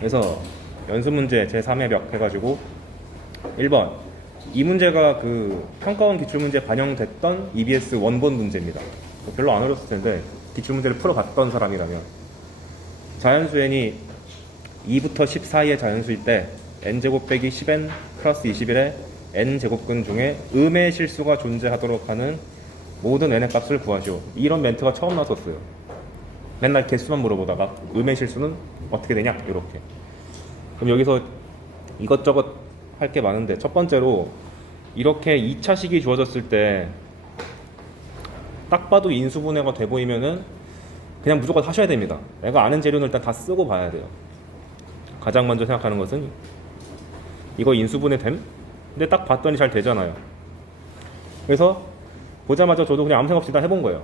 그래서 연습 문제 제3의 벽 해가지고 1번 이 문제가 그 평가원 기출문제 반영됐던 EBS 원본 문제입니다. 별로 안 어렸을 텐데 기출문제를 풀어봤던 사람이라면 자연수 n이 2부터 10 사이의 자연수일 때 n제곱 빼기 10n 플러스 21의 n제곱근 중에 음의 실수가 존재하도록 하는 모든 n의 값을 구하시오. 이런 멘트가 처음 나왔었어요. 맨날 개수만 물어보다가 음의 실수는 어떻게 되냐 이렇게. 그럼 여기서 이것저것 할 게 많은데 첫 번째로 이렇게 2차식이 주어졌을 때 딱 봐도 인수분해가 돼 보이면은 그냥 무조건 하셔야 됩니다. 내가 아는 재료는 일단 다 쓰고 봐야 돼요. 가장 먼저 생각하는 것은 이거 인수분해 됨? 근데 딱 봤더니 잘 되잖아요. 그래서 보자마자 저도 그냥 아무 생각 없이 다 해본 거예요.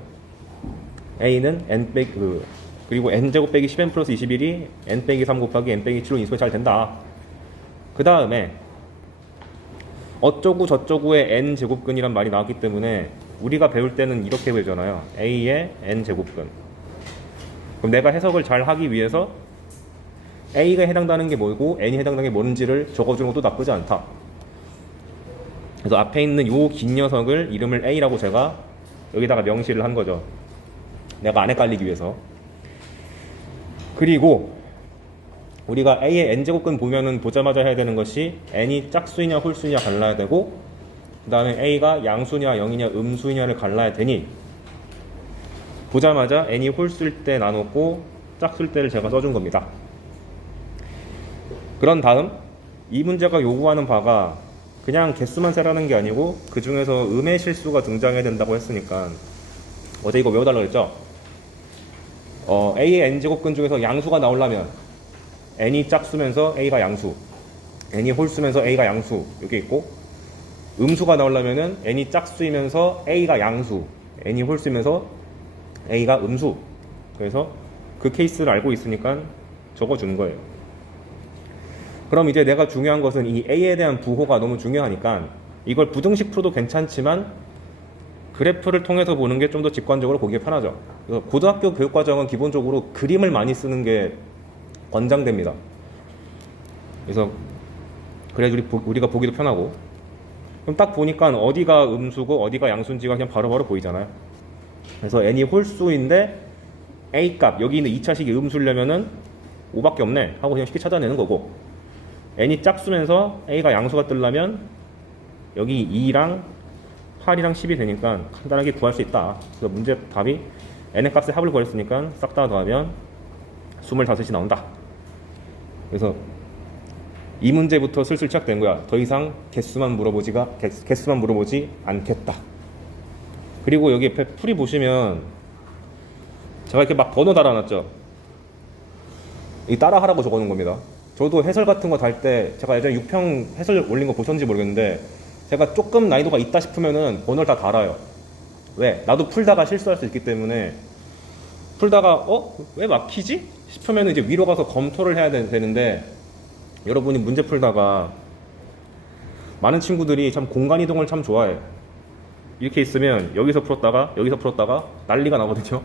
A는 n 빼기 그리고 n제곱 빼기 10n 플러스 21이 n 빼기 3 곱하기 n 빼기 7로 인수분해 잘 된다. 그 다음에 어쩌고 저쩌고의 n제곱근이란 말이 나왔기 때문에 우리가 배울 때는 이렇게 배우잖아요. A의 n제곱근. 그럼 내가 해석을 잘 하기 위해서 A가 해당되는 게 뭐고 N이 해당되는 게 뭔지를 적어주는 것도 나쁘지 않다. 그래서 앞에 있는 요 긴 녀석을 이름을 A라고 제가 여기다가 명시를 한 거죠. 내가 안 헷갈리기 위해서. 그리고 우리가 A의 n제곱근 보면은 보자마자 해야 되는 것이 n이 짝수이냐 홀수이냐 갈라야 되고 그 다음에 A가 양수냐 0이냐 음수이냐를 갈라야 되니 보자마자 n이 홀수일 때 나눴고 짝수일 때를 제가 써준 겁니다. 그런 다음 이 문제가 요구하는 바가 그냥 개수만 세라는 게 아니고 그 중에서 음의 실수가 등장해야 된다고 했으니까 어제 이거 외워달라고 했죠. A의 n제곱근 중에서 양수가 나오려면 n이 짝수면서 A가 양수, n이 홀수면서 A가 양수 이렇게 있고 음수가 나오려면은 n이 짝수이면서 A가 양수, n이 홀수면서 A가 음수. 그래서 그 케이스를 알고 있으니까 적어주는 거예요. 그럼 이제 내가 중요한 것은 이 A에 대한 부호가 너무 중요하니까 이걸 부등식 풀어도 괜찮지만 그래프를 통해서 보는 게 좀 더 직관적으로 보기에 편하죠. 그래서 고등학교 교육과정은 기본적으로 그림을 많이 쓰는 게 권장됩니다. 그래서 그래 우리가 보기도 편하고 그럼 딱 보니까 어디가 음수고 어디가 양수인지가 그냥 바로바로 보이잖아요. 그래서 n이 홀수인데 a 값 여기 있는 2차식이 음수려면은 5밖에 없네 하고 그냥 쉽게 찾아내는 거고 n이 짝수면서 a가 양수가 뜨려면 여기 2랑 8이랑 10이 되니까 간단하게 구할 수 있다. 그래서 문제 답이 n의 값의 합을 구했으니까 싹 다 더하면 25이 나온다. 그래서 이 문제부터 슬슬 시작된 거야. 더 이상 개수만 물어보지 않겠다. 그리고 여기 옆에 풀이 보시면 제가 이렇게 막 번호 달아놨죠. 이 따라하라고 적어놓은 겁니다. 저도 해설 같은 거 달 때 제가 예전에 6평 해설 올린 거 보셨는지 모르겠는데 제가 조금 난이도가 있다 싶으면은 번호를 다 달아요. 왜? 나도 풀다가 실수할 수 있기 때문에 풀다가 왜 막히지? 싶으면 이제 위로 가서 검토를 해야 되는데 여러분이 문제 풀다가 많은 친구들이 참 공간 이동을 참 좋아해요. 이렇게 있으면 여기서 풀었다가 난리가 나거든요.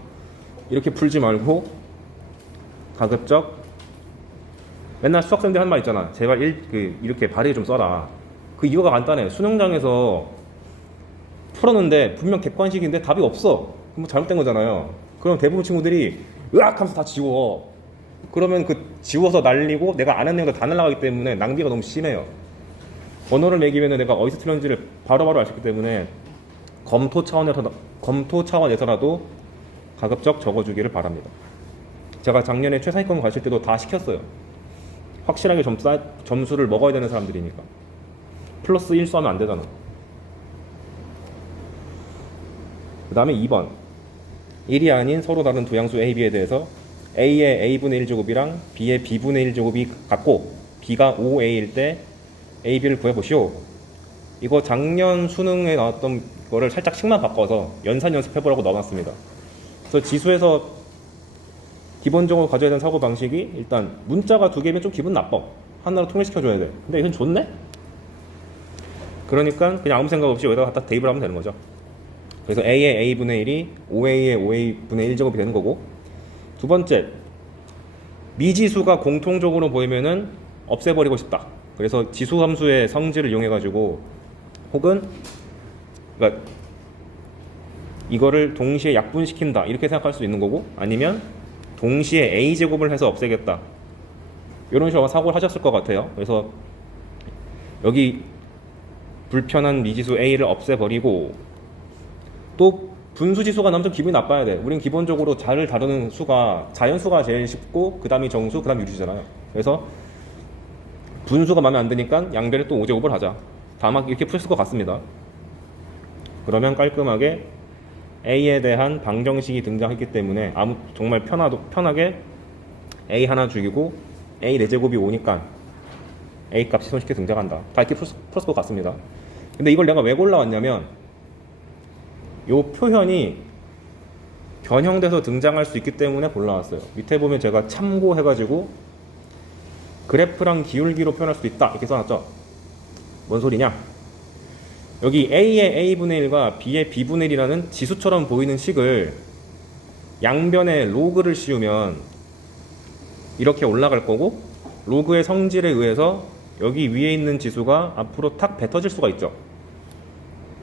이렇게 풀지 말고 가급적 맨날 수학생들 하는 말 있잖아. 제발 이렇게 발에 좀 써라. 그 이유가 간단해. 수능장에서 풀었는데 분명 객관식인데 답이 없어. 그럼 잘못된 거잖아요. 그럼 대부분 친구들이 으악 하면서 다 지워. 그러면 그 지워서 날리고 내가 아는 내용도 다 날아가기 때문에 낭비가 너무 심해요. 번호를 매기면 내가 어디서 틀렸는지를 바로바로 알 수 있기 때문에 검토 차원에서라도 가급적 적어주기를 바랍니다. 제가 작년에 최상위권 가실 때도 다 시켰어요. 확실하게 점수를 먹어야 되는 사람들이니까. 플러스 1 수하면 안 되잖아. 그 다음에 2번 1이 아닌 서로 다른 두 양수 A, B에 대해서 A의 A분의 1제곱이랑 B의 B분의 1제곱이 같고 B가 5A일 때 A, B를 구해보시오. 이거 작년 수능에 나왔던 거를 살짝 식만 바꿔서 연산 연습해보라고 넣어놨습니다. 그래서 지수에서 기본적으로 가져야 되는 사고방식이 일단 문자가 두 개면 좀 기분 나빠. 하나로 통일시켜줘야 돼. 근데 이건 좋네? 그러니까 그냥 아무 생각 없이 여기다가 갖다 대입을 하면 되는 거죠. 그래서 A의 A분의 1이 5A의 5A분의 1제곱이 되는 거고 두 번째 미지수가 공통적으로 보이면은 없애버리고 싶다. 그래서 지수함수의 성질을 이용해가지고 혹은 그러니까 이거를 동시에 약분시킨다 이렇게 생각할 수 있는 거고, 아니면 동시에 a제곱을 해서 없애겠다 이런 식으로 사고를 하셨을 것 같아요. 그래서 여기 불편한 미지수 a를 없애버리고, 또 분수지수가 나면 좀 기분이 나빠야 돼. 우린 기본적으로 자를 다루는 수가 자연수가 제일 쉽고 그 다음이 정수, 그 다음 유리수잖아요. 그래서 분수가 마음에 안 드니까 양변에 또 5제곱을 하자. 다막 이렇게 풀었을 것 같습니다. 그러면 깔끔하게 a에 대한 방정식이 등장했기 때문에 정말 편하게 a 하나 죽이고 a 4제곱이 오니까 a 값이 손쉽게 등장한다. 다 이렇게 풀었을 것 같습니다. 근데 이걸 내가 왜 골라왔냐면, 요 표현이 변형돼서 등장할 수 있기 때문에 골라왔어요. 밑에 보면 제가 참고해가지고 그래프랑 기울기로 표현할 수도 있다 이렇게 써놨죠. 뭔 소리냐? 여기 a의 a분의 1과 b의 b분의 1이라는 지수처럼 보이는 식을 양변에 로그를 씌우면 이렇게 올라갈 거고, 로그의 성질에 의해서 여기 위에 있는 지수가 앞으로 탁 뱉어질 수가 있죠.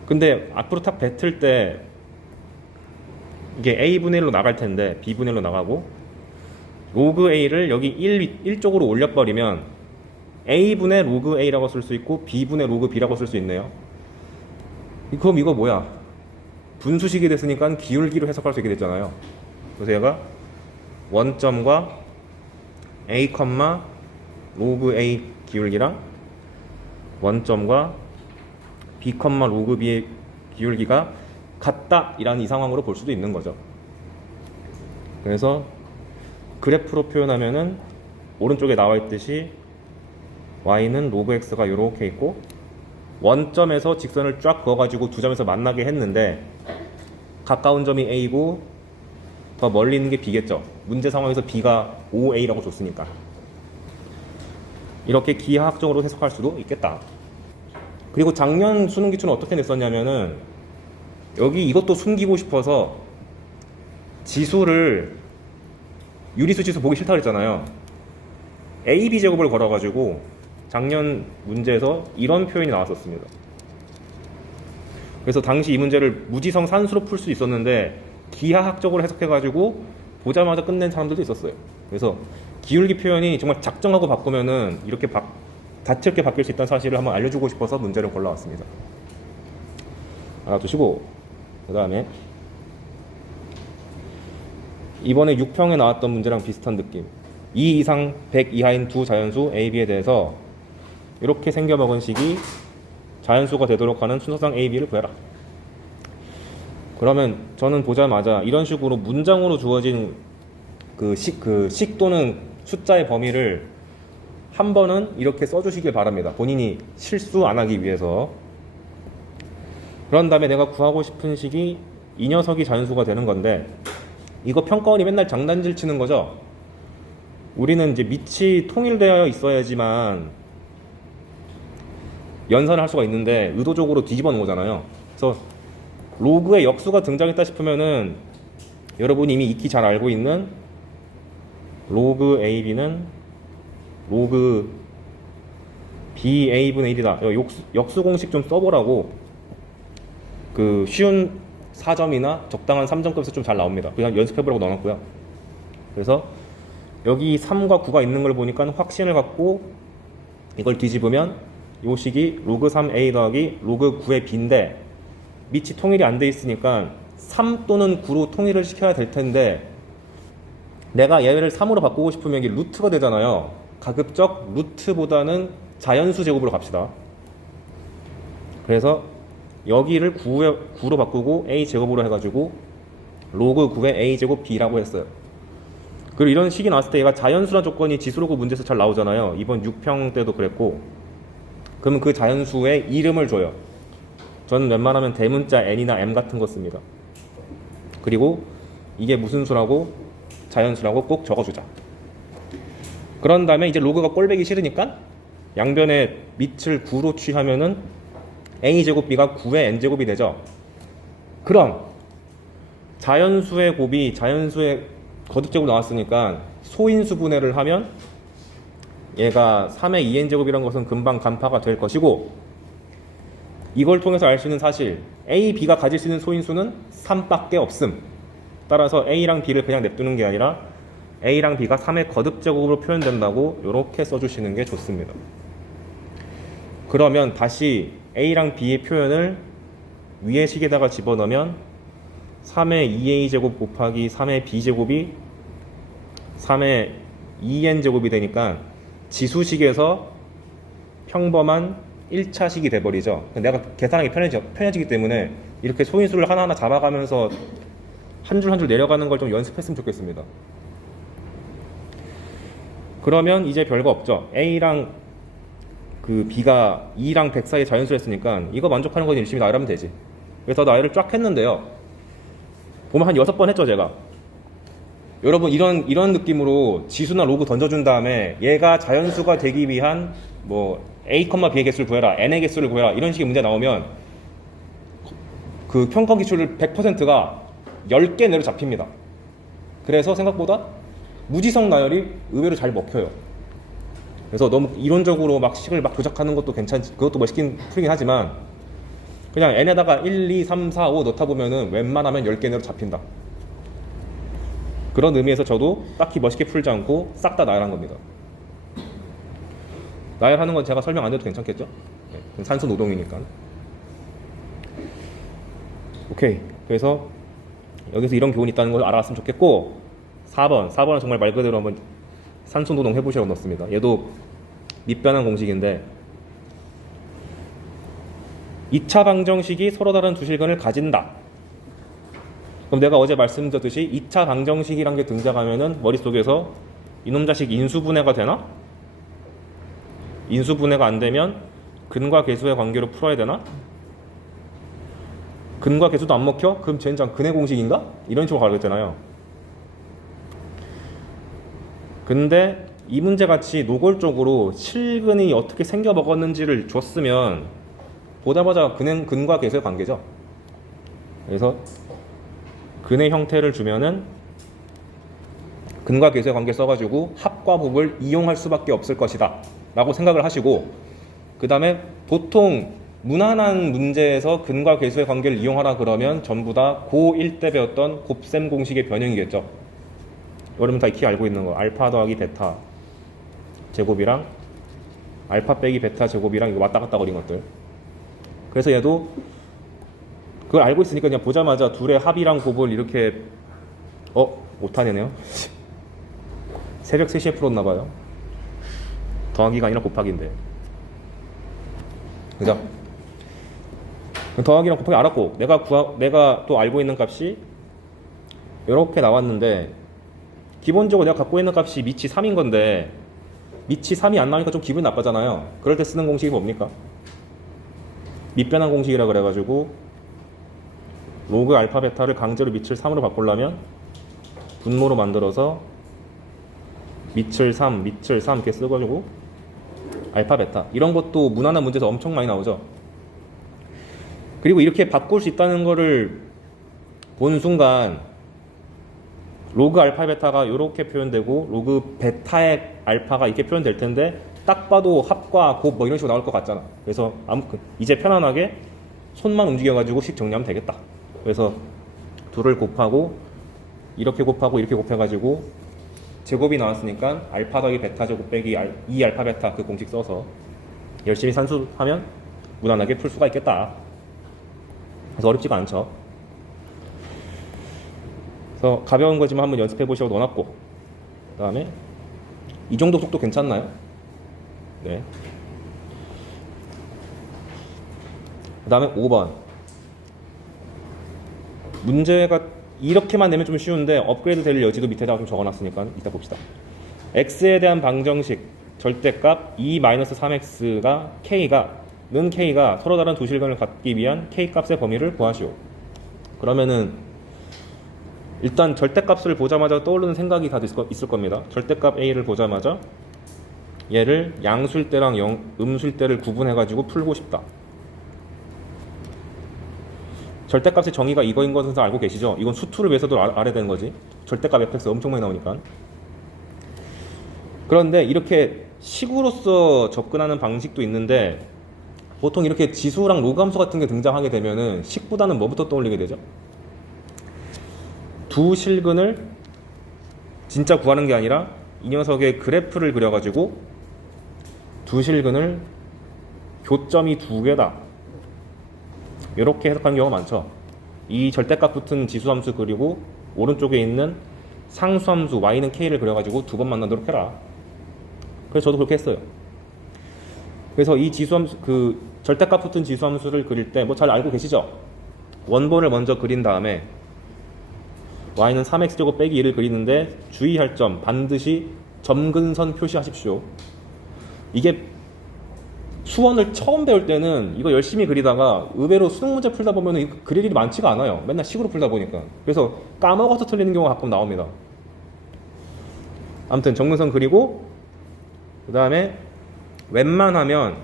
근데 앞으로 탁 뱉을 때 이게 a분의 1로 나갈 텐데 b분의 1로 나가고, 로그 a를 여기 1쪽으로 올려버리면 a분의 로그 a라고 쓸 수 있고 b분의 로그 b라고 쓸 수 있네요. 그럼 이거 뭐야? 분수식이 됐으니까 기울기로 해석할 수 있게 됐잖아요. 그래서 얘가 원점과 a, 로그 a 기울기랑 원점과 b, 로그 b의 기울기가 같다 이라는 이 상황으로 볼 수도 있는 거죠. 그래서 그래프로 표현하면은 오른쪽에 나와 있듯이 y는 로그 x가 이렇게 있고, 원점에서 직선을 쫙 그어가지고 두 점에서 만나게 했는데 가까운 점이 a고 더 멀리 있는 게 b겠죠. 문제 상황에서 b가 5a라고 줬으니까 이렇게 기하학적으로 해석할 수도 있겠다. 그리고 작년 수능 기출은 어떻게 냈었냐면은, 여기 이것도 숨기고 싶어서 지수를 유리수 지수 보기 싫다 그랬잖아요. a, b 제곱을 걸어가지고 작년 문제에서 이런 표현이 나왔었습니다. 그래서 당시 이 문제를 무지성 산수로 풀 수 있었는데 기하학적으로 해석해가지고 보자마자 끝낸 사람들도 있었어요. 그래서 기울기 표현이 정말 작정하고 바꾸면은 이렇게 다채롭게 바뀔 수 있다는 사실을 한번 알려주고 싶어서 문제를 골라왔습니다. 알아두시고, 그 다음에 이번에 6평에 나왔던 문제랑 비슷한 느낌. 2 이상 100 이하인 두 자연수 A, B에 대해서 이렇게 생겨먹은 식이 자연수가 되도록 하는 순서상 A, B를 구해라. 그러면 저는 보자마자 이런 식으로 문장으로 주어진 그 식 또는 숫자의 범위를 한 번은 이렇게 써주시길 바랍니다. 본인이 실수 안 하기 위해서. 그런 다음에 내가 구하고 싶은 식이 이 녀석이 자연수가 되는 건데, 이거 평가원이 맨날 장난질 치는 거죠. 우리는 이제 밑이 통일되어 있어야지만 연산을 할 수가 있는데 의도적으로 뒤집어 놓은 거잖아요. 그래서 로그의 역수가 등장했다 싶으면은 여러분이 이미 익히 잘 알고 있는 로그 AB는 로그 BA분의 1이다. 역수 공식 좀 써보라고, 그 쉬운 4점이나 적당한 3점급에서 좀 잘 나옵니다. 그냥 연습해보라고 넣어놨고요. 그래서 여기 3과 9가 있는 걸 보니까 확신을 갖고 이걸 뒤집으면 이 식이 로그 3a 더하기 로그 9의 b인데, 밑이 통일이 안 돼 있으니까 3 또는 9로 통일을 시켜야 될 텐데, 내가 얘를 3으로 바꾸고 싶으면 이게 루트가 되잖아요. 가급적 루트보다는 자연수 제곱으로 갑시다. 그래서 여기를 9로 바꾸고 a 제곱으로 해가지고 로그 9의 a 제곱 b라고 했어요. 그리고 이런 식이 나왔을 때 얘가 자연수란 조건이 지수로그 문제에서 잘 나오잖아요. 이번 6평 때도 그랬고. 그러면 그 자연수의 이름을 줘요. 저는 웬만하면 대문자 n이나 m 같은 거 씁니다. 그리고 이게 무슨 수라고 자연수라고 꼭 적어주자. 그런 다음에 이제 로그가 꼴배기 싫으니까 양변의 밑을 9로 취하면은 a제곱 b가 9의 n제곱이 되죠. 그럼 자연수의 곱이 자연수의 거듭제곱 나왔으니까 소인수 분해를 하면 얘가 3의 2n제곱이라는 것은 금방 간파가 될 것이고, 이걸 통해서 알 수 있는 사실, a, b가 가질 수 있는 소인수는 3밖에 없음. 따라서 a랑 b를 그냥 냅두는 게 아니라 a랑 b가 3의 거듭제곱으로 표현된다고 이렇게 써주시는 게 좋습니다. 그러면 다시 a랑 b의 표현을 위의 식에다가 집어넣으면 3의 2a제곱 곱하기 3의 b제곱이 3의 2n제곱이 되니까 지수식에서 평범한 1차식이 돼버리죠. 내가 계산하기 편해지기 때문에 이렇게 소인수를 하나하나 잡아가면서 한 줄 한 줄 내려가는 걸 좀 연습했으면 좋겠습니다. 그러면 이제 별거 없죠. A랑 그 B가 2랑 100 사이에 자연수를 했으니까 이거 만족하는 거 열심히 나열하면 되지. 그래서 나열을 쫙 했는데요. 보면 한 6번 했죠, 제가. 여러분, 이런 느낌으로 지수나 로그 던져준 다음에 얘가 자연수가 되기 위한 뭐 A, B의 개수를 구해라, N의 개수를 구해라, 이런 식의 문제 나오면 그 평가 기출을 100%가 10개 내로 잡힙니다. 그래서 생각보다 무지성 나열이 의외로 잘 먹혀요. 그래서 너무 이론적으로 막 식을 막 조작하는 것도 괜찮지, 그것도 멋있긴 풀리긴 하지만 그냥 n에다가 1, 2, 3, 4, 5 넣다 보면은 웬만하면 10개 내로 잡힌다. 그런 의미에서 저도 딱히 멋있게 풀지 않고 싹 다 나열한 겁니다. 나열하는 건 제가 설명 안 해도 괜찮겠죠? 네, 산수 노동이니까. 오케이. 그래서 여기서 이런 교훈이 있다는 걸 알아왔으면 좋겠고, 4번은 정말 말 그대로 한번 산수 노동 해보시라고 넣습니다. 얘도 밑변환 공식인데 2차 방정식이 서로 다른 두 실근을 가진다. 그럼 내가 어제 말씀드렸듯이 2차 방정식이란 게 등장하면은 머릿속에서 이놈 자식 인수분해가 되나? 인수분해가 안 되면 근과 계수의 관계로 풀어야 되나? 근과 계수도 안 먹혀? 그럼 젠장 근의 공식인가? 이런 식으로 가겠잖아요. 근데 이 문제 같이 노골적으로 실근이 어떻게 생겨 먹었는지를 줬으면 보자마자 근과 계수의 관계죠. 그래서 근의 형태를 주면은 근과 계수의 관계 써가지고 합과 곱을 이용할 수밖에 없을 것이다 라고 생각을 하시고, 그 다음에 보통 무난한 문제에서 근과 계수의 관계를 이용하라 그러면 전부 다 고1 때 배웠던 곱셈 공식의 변형이겠죠. 여러분 다 익히 알고 있는 거, 알파 더하기 베타 제곱이랑 알파 빼기 베타 제곱이랑 이거 왔다 갔다 거린 것들. 그래서 얘도 그걸 알고 있으니까 그냥 보자마자 둘의 합이랑 곱을 이렇게 오타내네요. 새벽 3시에 풀었나봐요. 더하기가 아니라 곱하기인데, 그죠? 더하기랑 곱하기 알았고, 내가 또 알고 있는 값이 이렇게 나왔는데, 기본적으로 내가 갖고 있는 값이 밑이 3인 건데 밑이 3이 안 나오니까 좀 기분이 나빠잖아요. 그럴 때 쓰는 공식이 뭡니까? 밑변환 공식이라 그래가지고 로그 알파 베타를 강제로 밑을 3으로 바꾸려면 분모로 만들어서 밑을 3 이렇게 써가지고 알파 베타, 이런 것도 무난한 문제에서 엄청 많이 나오죠. 그리고 이렇게 바꿀 수 있다는 거를 본 순간 로그 알파 베타가 이렇게 표현되고 로그 베타의 알파가 이렇게 표현될 텐데 딱 봐도 합과 곱 뭐 이런 식으로 나올 것 같잖아. 그래서 이제 편안하게 손만 움직여가지고 식 정리하면 되겠다. 그래서 둘을 곱하고 이렇게 곱하고 이렇게 곱해가지고 제곱이 나왔으니까 알파 더하기 베타 제곱 빼기 2 알파 베타 그 공식 써서 열심히 산수하면 무난하게 풀 수가 있겠다. 그래서 어렵지가 않죠. 그래서 가벼운 거지만 한번 연습해 보시라고 넣어놨고, 그 다음에 이 정도 속도 괜찮나요? 네. 그 다음에 5번 문제가 이렇게만 내면 좀 쉬운데 업그레이드 될 여지도 밑에다가 좀 적어놨으니까 이따 봅시다. x에 대한 방정식 절대값 2-3x가 k가 서로 다른 두 실근을 갖기 위한 k값의 범위를 구하시오. 그러면은 일단 절대값을 보자마자 떠오르는 생각이 다 있을 겁니다. 절대값 a를 보자마자 얘를 양수일 때랑 음수일 때를 구분해가지고 풀고 싶다. 절대값의 정의가 이거인 것은 알고 계시죠? 이건 수투를 위해서도 알아야 되는 거지. 절대값 fx 엄청 많이 나오니까. 그런데 이렇게 식으로서 접근하는 방식도 있는데 보통 이렇게 지수랑 로그 함수 같은 게 등장하게 되면은 식보다는 뭐부터 떠올리게 되죠? 두 실근을 진짜 구하는 게 아니라 이 녀석의 그래프를 그려가지고 두 실근을 교점이 두 개다 이렇게 해석하는 경우가 많죠. 이 절대값 붙은 지수함수 그리고 오른쪽에 있는 상수함수 y는 k를 그려가지고 두 번 만나도록 해라. 그래서 저도 그렇게 했어요. 그래서 이 지수함수 그 절대값 붙은 지수함수를 그릴 때 뭐 잘 알고 계시죠? 원본을 먼저 그린 다음에 y는 3x제곱 빼기 1을 그리는데 주의할 점 반드시 점근선 표시하십시오. 이게 수원을 처음 배울 때는 이거 열심히 그리다가 의외로 수능 문제 풀다 보면 이거 그릴 일이 많지가 않아요. 맨날 식으로 풀다 보니까. 그래서 까먹어서 틀리는 경우가 가끔 나옵니다. 아무튼 점근선 그리고 그 다음에 웬만하면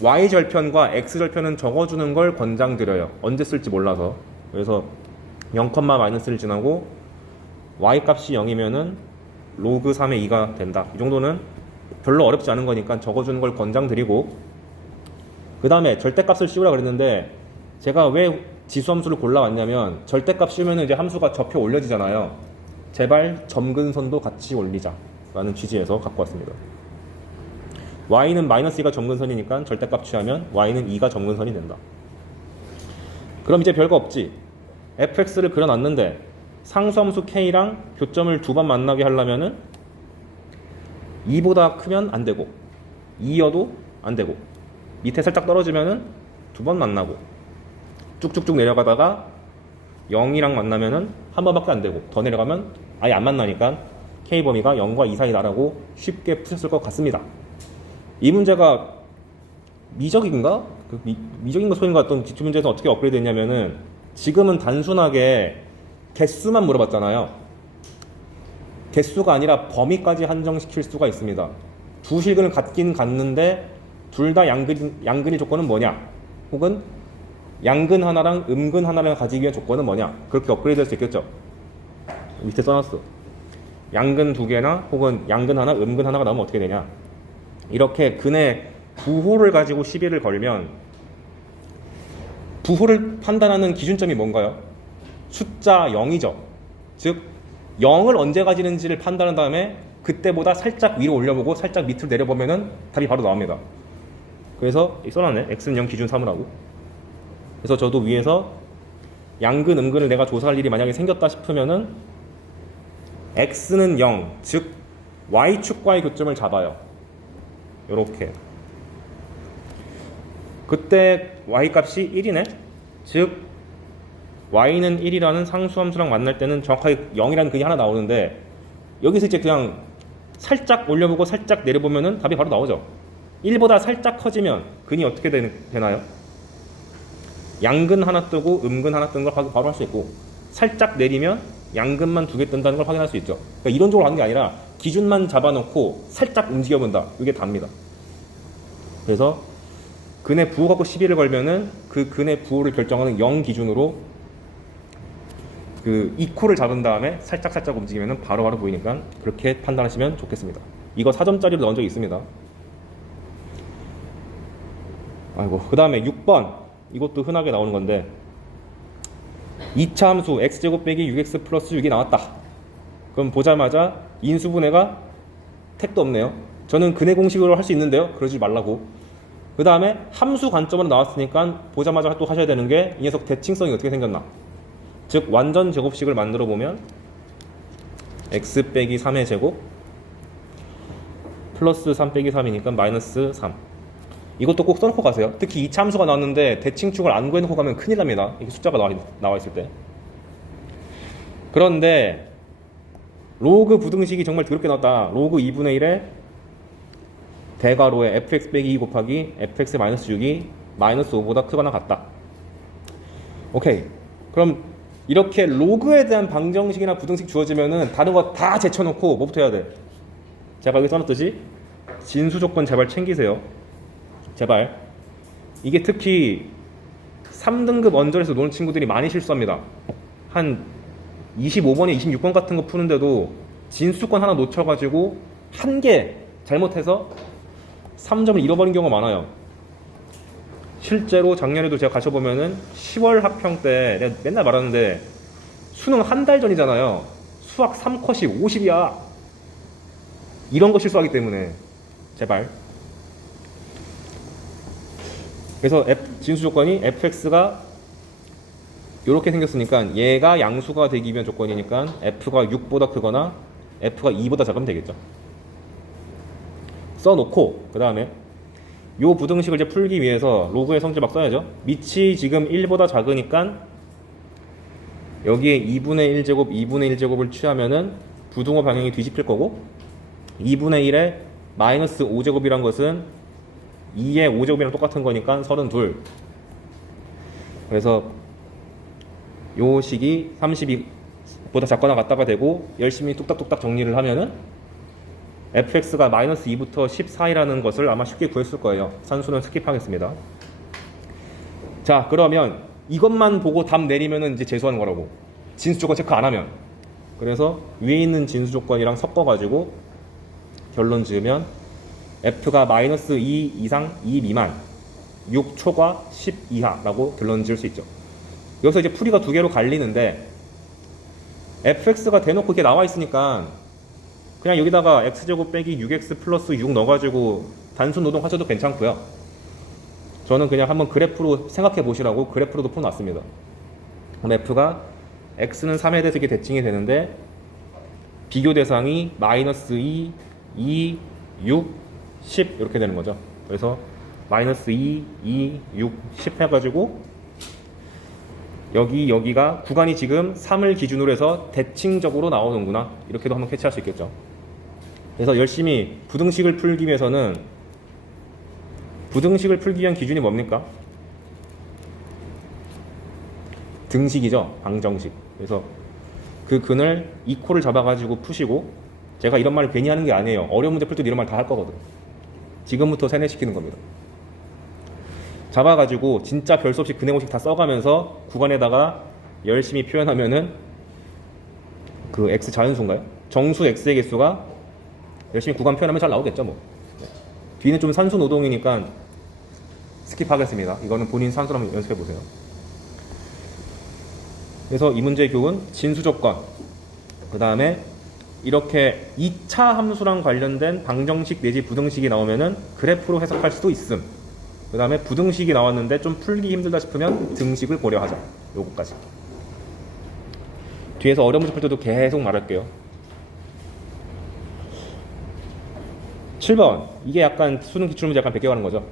y절편과 x절편은 적어주는 걸 권장드려요. 언제 쓸지 몰라서. 그래서 0,-를 지나고 y값이 0이면은 로그 3의 2가 된다. 이 정도는 별로 어렵지 않은 거니까 적어주는 걸 권장드리고, 그 다음에 절대값을 씌우라 그랬는데 제가 왜 지수함수를 골라왔냐면 절대값 씌우면 이제 함수가 접혀 올려지잖아요. 제발 점근선도 같이 올리자 라는 취지에서 갖고 왔습니다. y는 -2가 점근선이니까 절대값 취하면 y는 2가 점근선이 된다. 그럼 이제 별거 없지. fx를 그려놨는데 상수함수 k랑 교점을 두 번 만나게 하려면은 2보다 크면 안 되고 2여도 안 되고 밑에 살짝 떨어지면은 두 번 만나고 쭉쭉쭉 내려가다가 0이랑 만나면은 한 번밖에 안 되고 더 내려가면 아예 안 만나니까 k 범위가 0과 2 사이다라고 쉽게 푸셨을 것 같습니다. 이 문제가 미적인가? 미적인 거 소인가 어떤 기출문제에서 어떻게 업그레이드 했냐면은 지금은 단순하게 개수만 물어봤잖아요. 개수가 아니라 범위까지 한정시킬 수가 있습니다. 두 실근을 갖긴 갖는데 둘 다 양근일 조건은 뭐냐? 혹은 양근 하나랑 음근 하나를 가지기 위한 조건은 뭐냐? 그렇게 업그레이드 할 수 있겠죠. 밑에 써놨어. 양근 두 개나 혹은 양근 하나, 음근 하나가 나오면 어떻게 되냐? 이렇게 근의 부호를 가지고 시비를 걸면 부호를 판단하는 기준점이 뭔가요? 숫자 0이죠. 즉 0을 언제 가지는지를 판단한 다음에 그때보다 살짝 위로 올려보고 살짝 밑으로 내려보면은 답이 바로 나옵니다. 그래서 써놨네. x는 0 기준 삼으라고. 그래서 저도 위에서 양근, 음근을 내가 조사할 일이 만약에 생겼다 싶으면은 x는 0, 즉 y축과의 교점을 잡아요. 요렇게. 그때 y값이 1이네? 즉 y는 1이라는 상수함수랑 만날 때는 정확하게 0이라는 근이 하나 나오는데 여기서 이제 그냥 살짝 올려보고 살짝 내려보면은 답이 바로 나오죠. 1보다 살짝 커지면 근이 어떻게 되나요? 양근 하나 뜨고 음근 하나 뜬 걸 바로 할 수 있고 살짝 내리면 양근만 두 개 뜬다는 걸 확인할 수 있죠. 그러니까 이론적으로 하는 게 아니라 기준만 잡아놓고 살짝 움직여본다. 이게 답니다. 그래서 근의 부호 갖고 시비를 걸면은 그 근의 부호를 결정하는 0 기준으로 그 이코를 잡은 다음에 살짝 움직이면은 바로바로 보이니까 그렇게 판단하시면 좋겠습니다. 이거 4점짜리로 넣은 적이 있습니다. 아이고, 그 다음에 6번. 이것도 흔하게 나오는 건데 2차 함수 x제곱 빼기 6x 플러스 6이 나왔다. 그럼 보자마자 인수분해가 택도 없네요. 저는 근의 공식으로 할 수 있는데요. 그러지 말라고. 그 다음에 함수 관점으로 나왔으니까 보자마자 또 하셔야 되는 게 이 녀석 대칭성이 어떻게 생겼나. 즉 완전 제곱식을 만들어 보면 x 빼기 3의 제곱 플러스 3 빼기 3이니까 마이너스 3. 이것도 꼭 써놓고 가세요. 특히 2차 함수가 나왔는데 대칭축을 안 구해놓고 가면 큰일 납니다. 이게 숫자가 나와 있을 때. 그런데 로그 부등식이 정말 더럽게 나왔다. 로그 2분의 1에 대괄호에 fx 빼기 2 곱하기 fx 마이너스 6이 마이너스 5보다 크거나 같다. 오케이. 그럼 이렇게 로그에 대한 방정식이나 부등식 주어지면은 다른 거 다 제쳐놓고 뭐부터 해야 돼? 제가 여기 써놨듯이 진수 조건 제발 챙기세요. 제발. 이게 특히 3등급 언저리에서 노는 친구들이 많이 실수합니다. 한 25번에 26번 같은 거 푸는데도 진수권 하나 놓쳐가지고 한 개 잘못해서 3점을 잃어버린 경우가 많아요. 실제로 작년에도 제가 가셔보면은 10월 학평 때 내가 맨날 말하는데 수능 한 달 전이잖아요. 수학 3컷이 50이야. 이런 거 실수하기 때문에 제발. 그래서 진수 조건이 fx가 이렇게 생겼으니까 얘가 양수가 되기 위한 조건이니까 f가 6보다 크거나 f가 2보다 작으면 되겠죠. 써놓고 그 다음에 요 부등식을 이제 풀기 위해서 로그의 성질 막 써야죠. 밑이 지금 1보다 작으니까 여기에 2분의 1제곱, 2분의 1제곱을 취하면은 부등호 방향이 뒤집힐 거고 2분의 1에 마이너스 5제곱이란 것은 2의 5제곱이랑 똑같은 거니까 32. 그래서 요 식이 32보다 작거나 같다가 되고 열심히 뚝딱뚝딱 정리를 하면은 fx가 마이너스 2부터 14이라는 것을 아마 쉽게 구했을 거예요. 산수는 스킵하겠습니다. 자, 그러면 이것만 보고 답 내리면은 이제 재수하는 거라고. 진수 조건 체크 안 하면. 그래서 위에 있는 진수 조건이랑 섞어가지고 결론 지으면 f가 마이너스 2 이상 2 미만 6 초과 10 이하라고 결론 지을 수 있죠. 여기서 이제 풀이가 두 개로 갈리는데 fx가 대놓고 이렇게 나와 있으니까 그냥 여기다가 x제곱 빼기 6x 플러스 6 넣어가지고 단순 노동 하셔도 괜찮고요. 저는 그냥 한번 그래프로 생각해 보시라고 그래프로도 풀어놨습니다. 그럼 f가 x는 3에 대해서 이렇게 대칭이 되는데 비교 대상이 마이너스 2, 2, 6, 10 이렇게 되는 거죠. 그래서 마이너스 2, 2, 6, 10 해가지고 여기가 구간이 지금 3을 기준으로 해서 대칭적으로 나오는구나. 이렇게도 한번 캐치할 수 있겠죠. 그래서 열심히 부등식을 풀기 위해서는 부등식을 풀기 위한 기준이 뭡니까? 등식이죠. 방정식. 그래서 그 근을 이코를 잡아가지고 푸시고 제가 이런 말을 괜히 하는 게 아니에요. 어려운 문제 풀 때도 이런 말 다 할 거거든. 지금부터 세뇌시키는 겁니다. 잡아가지고 진짜 별 수 없이 근해공식 다 써가면서 구간에다가 열심히 표현하면은 그 x 자연수인가요? 정수 x의 개수가 열심히 구간 표현하면 잘 나오겠죠 뭐. 네. 뒤는 좀 산수 노동이니까 스킵하겠습니다. 이거는 본인 산수로 한번 연습해 보세요. 그래서 이 문제의 교훈 진수 조건 그 다음에 이렇게 2차 함수랑 관련된 방정식 내지 부등식이 나오면은 그래프로 해석할 수도 있음. 그 다음에 부등식이 나왔는데 좀 풀기 힘들다 싶으면 등식을 고려하자. 요거까지. 뒤에서 어려운 문제 풀 때도 계속 말할게요. 7번. 이게 약간 수능 기출문제 약간 베껴가는 거죠.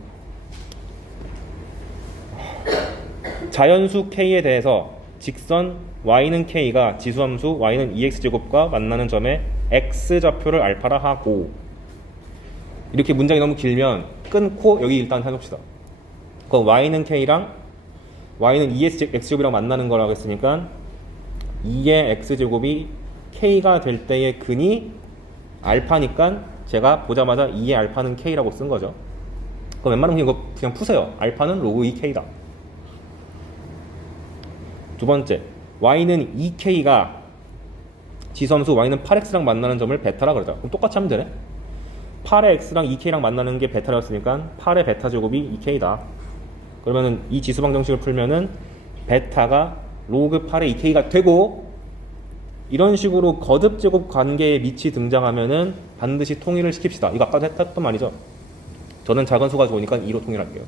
자연수 K에 대해서 직선 y는 K가 지수함수 y는 2x제곱과 만나는 점에 x좌표를 알파라 하고 이렇게 문장이 너무 길면 끊고 여기 일단 해봅시다. 그럼 y는 K랑 y는 2x제곱이랑 만나는 거라고 했으니까 2의 x제곱이 K가 될 때의 근이 알파니까 제가 보자마자 2의 알파는 K라고 쓴 거죠. 그럼 웬만하면 이거 그냥 푸세요. 알파는 로그 2K다. 두 번째, y는 2K가 지수함수 y는 8x랑 만나는 점을 베타라 그러자. 그럼 똑같이 하면 되네. 8의 x랑 2K랑 만나는 게 베타였으니까 8의 베타 제곱이 2K다. 그러면은 이 지수 방정식을 풀면은 베타가 로그 8의 2K가 되고 이런 식으로 거듭 제곱 관계의 밑이 등장하면은 반드시 통일을 시킵시다. 이거 아까도 했던 말이죠. 저는 작은 수가 좋으니까 2로 통일할게요.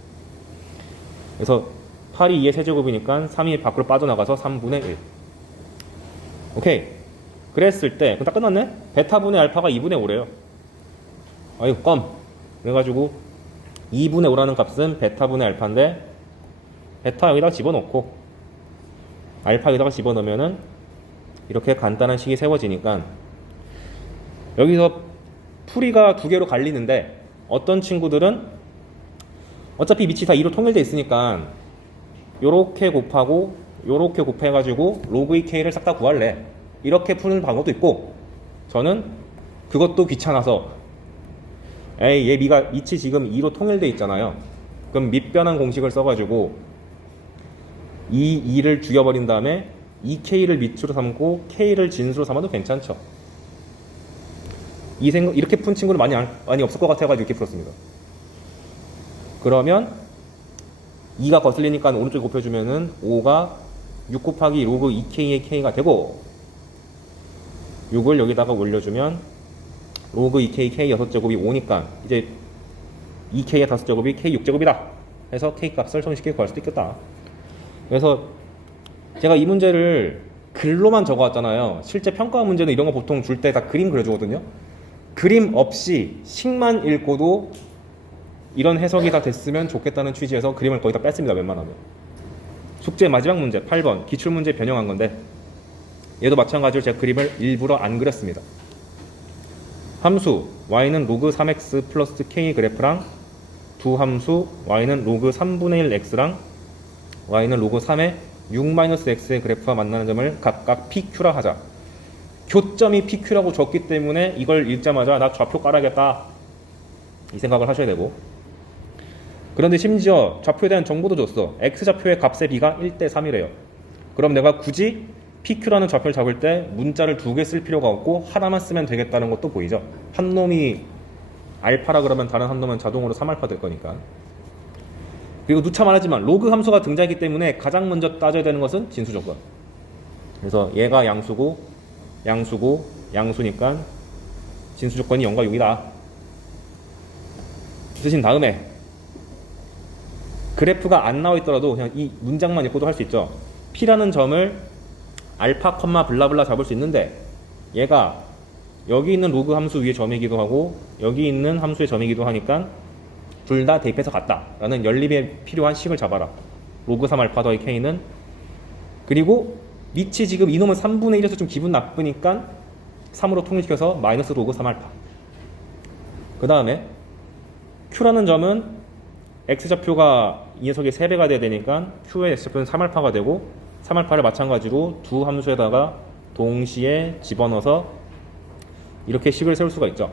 그래서 8이 2의 세제곱이니까 3이 밖으로 빠져나가서 3분의 1. 오케이. 그랬을 때, 그럼 딱 끝났네? 베타분의 알파가 2분의 5래요. 아유, 껌. 그래가지고 2분의 5라는 값은 베타분의 알파인데, 베타 여기다가 집어넣고, 알파 여기다가 집어넣으면은 이렇게 간단한 식이 세워지니까, 여기서 풀이가 두 개로 갈리는데, 어떤 친구들은 어차피 밑이 다 2로 통일되어 있으니까, 요렇게 곱하고 요렇게 곱해가지고 로그 2K를 싹 다 구할래. 이렇게 푸는 방법도 있고 저는 그것도 귀찮아서 얘 밑이 지금 2로 통일돼 있잖아요. 그럼 밑변환 공식을 써가지고 이 2를 죽여버린 다음에 2K를 밑으로 삼고 K를 진수로 삼아도 괜찮죠. 이렇게 푼 친구는 많이 없을 것 같아가지고 이렇게 풀었습니다. 그러면 2가 거슬리니까 오른쪽에 곱해주면은 5가 6 곱하기 로그 2k의 k가 되고 6을 여기다가 올려주면 로그 2k k 6제곱이 5니까 이제 2k의 5제곱이 k 6제곱이다 해서 k 값을 손쉽게 구할 수도 있겠다. 그래서 제가 이 문제를 글로만 적어왔잖아요. 실제 평가 문제는 이런 거 보통 줄 때 다 그림 그려주거든요. 그림 없이 식만 읽고도 이런 해석이 다 됐으면 좋겠다는 취지에서 그림을 거의 다 뺐습니다. 웬만하면. 숙제 마지막 문제 8번 기출문제 변형한 건데 얘도 마찬가지로 제가 그림을 일부러 안 그렸습니다. 함수 y는 로그 3x 플러스 k 그래프랑 두 함수 y는 로그 3분의 1 x랑 y는 로그 3의 6-x의 그래프와 만나는 점을 각각 PQ라 하자. 교점이 PQ라고 적기 때문에 이걸 읽자마자 나 좌표 깔아야겠다 이 생각을 하셔야 되고, 그런데 심지어 좌표에 대한 정보도 줬어. x좌표의 값의 b가 1:3이래요. 그럼 내가 굳이 PQ라는 좌표를 잡을 때 문자를 2개 쓸 필요가 없고 하나만 쓰면 되겠다는 것도 보이죠. 한 놈이 알파라 그러면 다른 한 놈은 자동으로 3알파 될 거니까. 그리고 누차 말하지만 로그 함수가 등장했기 때문에 가장 먼저 따져야 되는 것은 진수 조건. 그래서 얘가 양수고 양수니까 진수 조건이 0과 6이다. 쓰신 다음에 그래프가 안 나와 있더라도 그냥 이 문장만 읽고도 할 수 있죠. P라는 점을 알파 컴마 블라블라 잡을 수 있는데 얘가 여기 있는 로그 함수 위에 점이기도 하고 여기 있는 함수의 점이기도 하니까 둘 다 대입해서 같다 라는 연립에 필요한 식을 잡아라. 로그 3알파 더하기 k는, 그리고 밑이 지금 이놈은 3분의 1에서 좀 기분 나쁘니까 3으로 통일시켜서 마이너스 로그 3알파. 그 다음에 q라는 점은 x좌표가 이 녀석의 3배가 돼야 되니까 q의 x좌표는 3알파가 되고 3알파를 마찬가지로 두 함수에다가 동시에 집어넣어서 이렇게 식을 세울 수가 있죠.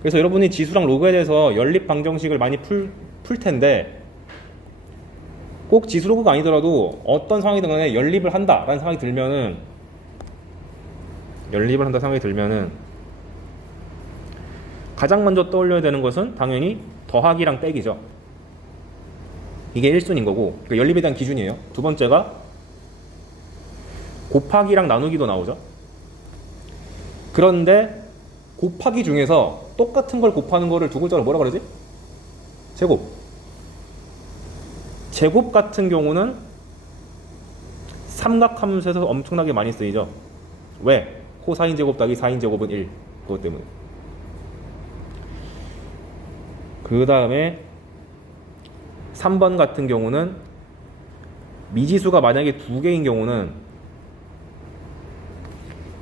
그래서 여러분이 지수랑 로그에 대해서 연립 방정식을 많이 풀 텐데 꼭 지수 로그가 아니더라도 어떤 상황이든 간에 연립을 한다라는 생각이 들면은 가장 먼저 떠올려야 되는 것은 당연히 더하기랑 빼기죠. 이게 1순위인 거고, 그러니까 연립에 대한 기준이에요. 두 번째가 곱하기랑 나누기도 나오죠. 그런데 곱하기 중에서 똑같은 걸 곱하는 거를 두 글자로 뭐라 그러지? 제곱 같은 경우는 삼각함수에서 엄청나게 많이 쓰이죠. 왜? 코사인 제곱 더하기 사인 제곱은 1. 그것 때문에. 그 다음에 3번 같은 경우는 미지수가 만약에 2개인 경우는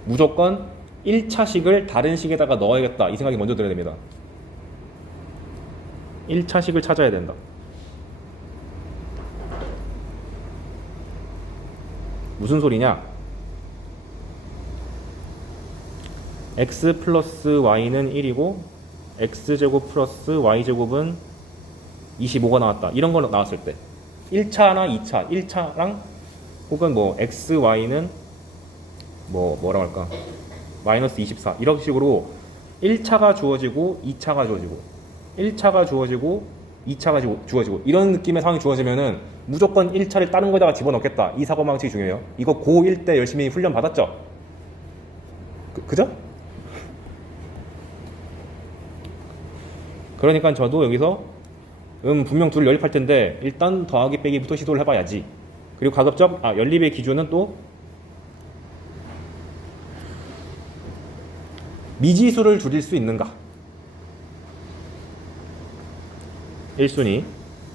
무조건 1차 식을 다른 식에다가 넣어야겠다 이 생각이 먼저 들어야 됩니다. 1차 식을 찾아야 된다. 무슨 소리냐? x 플러스 y는 1이고 x제곱 플러스 y제곱은 25가 나왔다. 이런 거 나왔을 때 1차나 2차, 1차랑 혹은 뭐 x, y는 뭐라고 할까? 마이너스 24 이런 식으로 1차가 주어지고 2차가 주어지고 1차가 주어지고 2차가 주어지고 이런 느낌의 상황이 주어지면은 무조건 1차를 다른 거에다가 집어넣겠다. 이 사고방식이 중요해요. 이거 고1 때 열심히 훈련 받았죠? 그죠? 그러니까 저도 여기서 분명 둘을 연립할 텐데 일단 더하기 빼기부터 시도를 해봐야지. 그리고 가급적 연립의 기준은 또 미지수를 줄일 수 있는가? 1순위.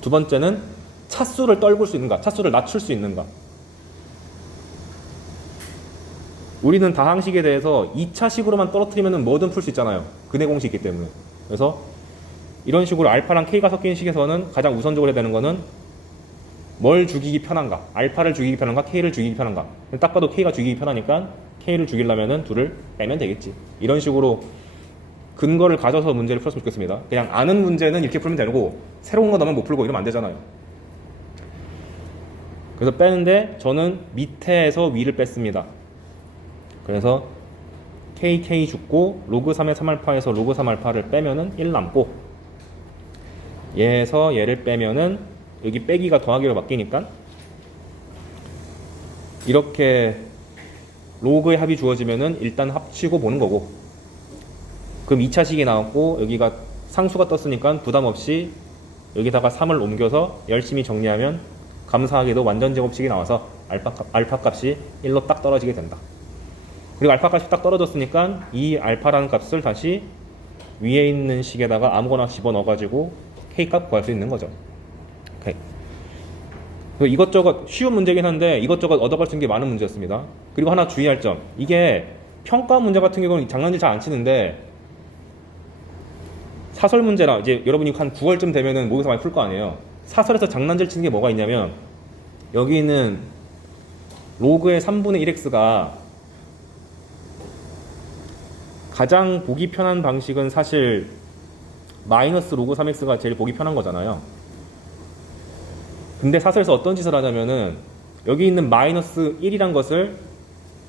두 번째는 차수를 떨굴 수 있는가? 차수를 낮출 수 있는가? 우리는 다항식에 대해서 2차식으로만 떨어뜨리면 뭐든 풀 수 있잖아요. 근해 공식이기 때문에. 그래서 이런 식으로 알파랑 k가 섞인 식에서는 가장 우선적으로 해야 되는 거는 뭘 죽이기 편한가? 알파를 죽이기 편한가? k를 죽이기 편한가? 딱 봐도 k가 죽이기 편하니까 k를 죽이려면은 둘을 빼면 되겠지. 이런 식으로 근거를 가져서 문제를 풀었으면 좋겠습니다. 그냥 아는 문제는 이렇게 풀면 되고 새로운 거 넣으면 못 풀고 이러면 안 되잖아요. 그래서 빼는데 저는 밑에서 위를 뺐습니다. 그래서 kk 죽고 로그 3의 3알파에서 로그 3알파를 빼면은 1 남고, 얘에서 얘를 빼면은 여기 빼기가 더하기로 바뀌니까 이렇게 로그의 합이 주어지면은 일단 합치고 보는 거고, 그럼 2차식이 나왔고 여기가 상수가 떴으니까 부담 없이 여기다가 3을 옮겨서 열심히 정리하면 감사하게도 완전 제곱식이 나와서 알파 값이 1로 딱 떨어지게 된다. 그리고 알파 값이 딱 떨어졌으니까 이 알파라는 값을 다시 위에 있는 식에다가 아무거나 집어넣어가지고 k 값 구할 수 있는 거죠. 오케이. 이것저것 쉬운 문제긴 한데 이것저것 얻어갈 수 있는 게 많은 문제였습니다. 그리고 하나 주의할 점, 이게 평가 문제 같은 경우는 장난질 잘 안 치는데 사설 문제라 이제 여러분이 한 9월쯤 되면은 모의고사 많이 풀 거 아니에요. 사설에서 장난질 치는 게 뭐가 있냐면 여기 있는 로그의 3분의 1x가 가장 보기 편한 방식은 사실 마이너스 로그 3x가 제일 보기 편한 거잖아요. 근데 사설에서 어떤 짓을 하냐면은 여기 있는 마이너스 1이란 것을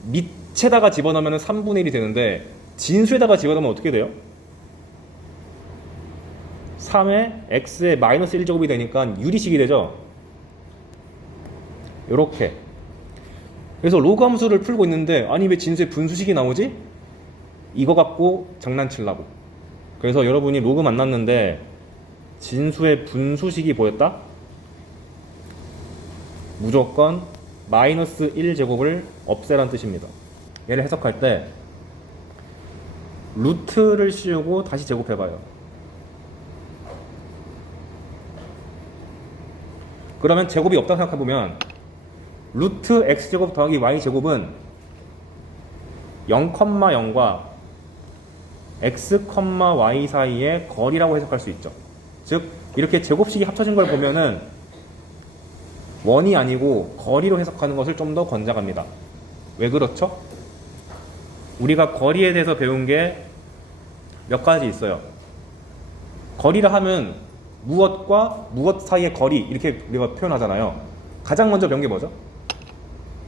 밑에다가 집어넣으면 3분의 1이 되는데 진수에다가 집어넣으면 어떻게 돼요? 3의 x의 마이너스 1제곱이 되니까 유리식이 되죠. 요렇게. 그래서 로그 함수를 풀고 있는데 아니 왜 진수에 분수식이 나오지? 이거 갖고 장난치려고. 그래서 여러분이 로그 만났는데 진수의 분수식이 보였다? 무조건 마이너스 1제곱을 없애란 뜻입니다. 얘를 해석할 때 루트를 씌우고 다시 제곱해봐요. 그러면 제곱이 없다고 생각해보면 루트 x제곱 더하기 y제곱은 0,0과 x, y 사이의 거리라고 해석할 수 있죠. 즉 이렇게 제곱식이 합쳐진 걸 보면은 원이 아니고 거리로 해석하는 것을 좀 더 권장합니다. 왜 그렇죠? 우리가 거리에 대해서 배운 게 몇 가지 있어요. 거리라 하면 무엇과 무엇 사이의 거리 이렇게 우리가 표현하잖아요. 가장 먼저 배운 게 뭐죠?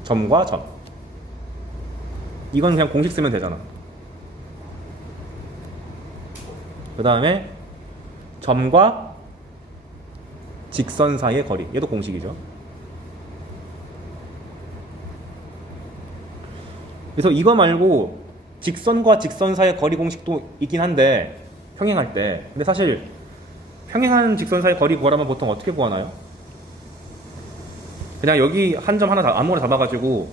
점과 점. 이건 그냥 공식 쓰면 되잖아. 그 다음에 점과 직선 사이의 거리, 얘도 공식이죠. 그래서 이거 말고 직선과 직선 사이의 거리 공식도 있긴 한데 평행할 때, 근데 사실 평행한 직선 사이의 거리 구하려면 보통 어떻게 구하나요? 그냥 여기 한 점 하나 아무거나 잡아가지고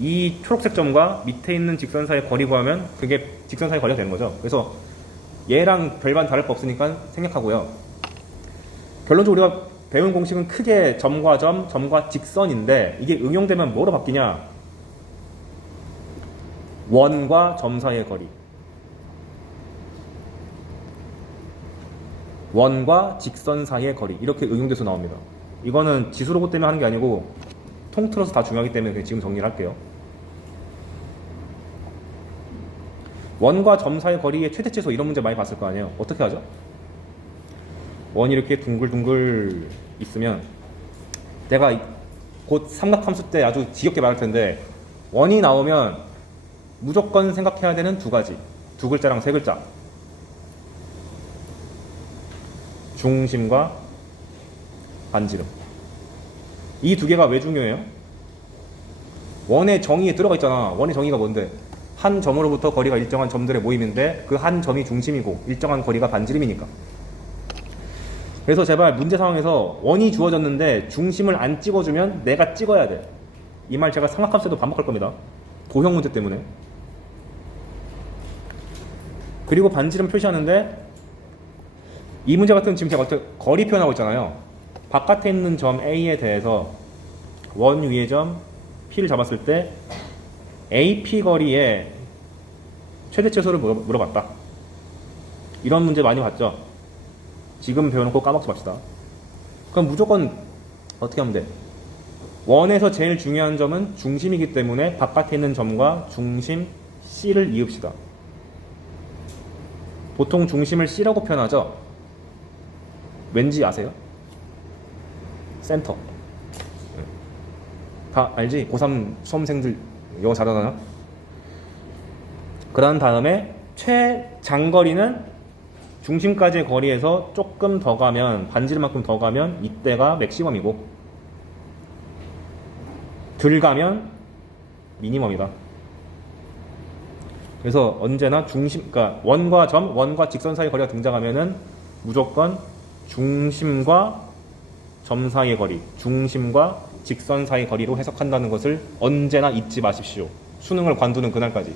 이 초록색 점과 밑에 있는 직선 사이의 거리 구하면 그게 직선 사이의 거리가 되는 거죠. 그래서 얘랑 별반 다를 거 없으니까 생략하고요. 결론적으로 우리가 배운 공식은 크게 점과 점, 점과 직선인데 이게 응용되면 뭐로 바뀌냐? 원과 점 사이의 거리, 원과 직선 사이의 거리, 이렇게 응용돼서 나옵니다. 이거는 지수 로고 때문에 하는 게 아니고 통틀어서 다 중요하기 때문에 그냥 지금 정리를 할게요. 원과 점 사이의 거리의 최대치수, 이런 문제 많이 봤을 거 아니에요. 어떻게 하죠? 원이 이렇게 둥글둥글 있으면 내가 곧 삼각함수 때 아주 지겹게 말할 텐데 원이 나오면 무조건 생각해야 되는 두 가지, 두 글자랑 세 글자. 중심과 반지름. 이 두 개가 왜 중요해요? 원의 정의에 들어가 있잖아. 원의 정의가 뭔데? 한 점으로부터 거리가 일정한 점들의 모임인데 그 한 점이 중심이고 일정한 거리가 반지름이니까. 그래서 제발 문제 상황에서 원이 주어졌는데 중심을 안 찍어주면 내가 찍어야 돼. 이 말 제가 삼각함수 때도 반복할 겁니다. 도형 문제 때문에. 그리고 반지름 표시하는데 이 문제 같은 지금 제가 어떻게 거리 표현하고 있잖아요. 바깥에 있는 점 A에 대해서 원 위의 점 P를 잡았을 때 AP 거리의 최대치수를 물어봤다. 이런 문제 많이 봤죠? 지금 배워놓고 까먹지 맙시다. 그럼 무조건 어떻게 하면 돼? 원에서 제일 중요한 점은 중심이기 때문에 바깥에 있는 점과 중심 C를 이읍시다. 보통 중심을 C라고 표현하죠? 왠지 아세요? 센터. 다 알지? 고3 수험생들 영어 잘하나? 그런 다음에 최장거리는 중심까지의 거리에서 조금 더 가면, 반지름만큼 더 가면 이때가 맥시멈이고, 덜 가면 미니멈이다. 그래서 언제나 그러니까 원과 점, 원과 직선 사이 거리가 등장하면은 무조건 중심과 점 사이의 거리, 중심과 직선 사이 거리로 해석한다는 것을 언제나 잊지 마십시오. 수능을 관두는 그날까지.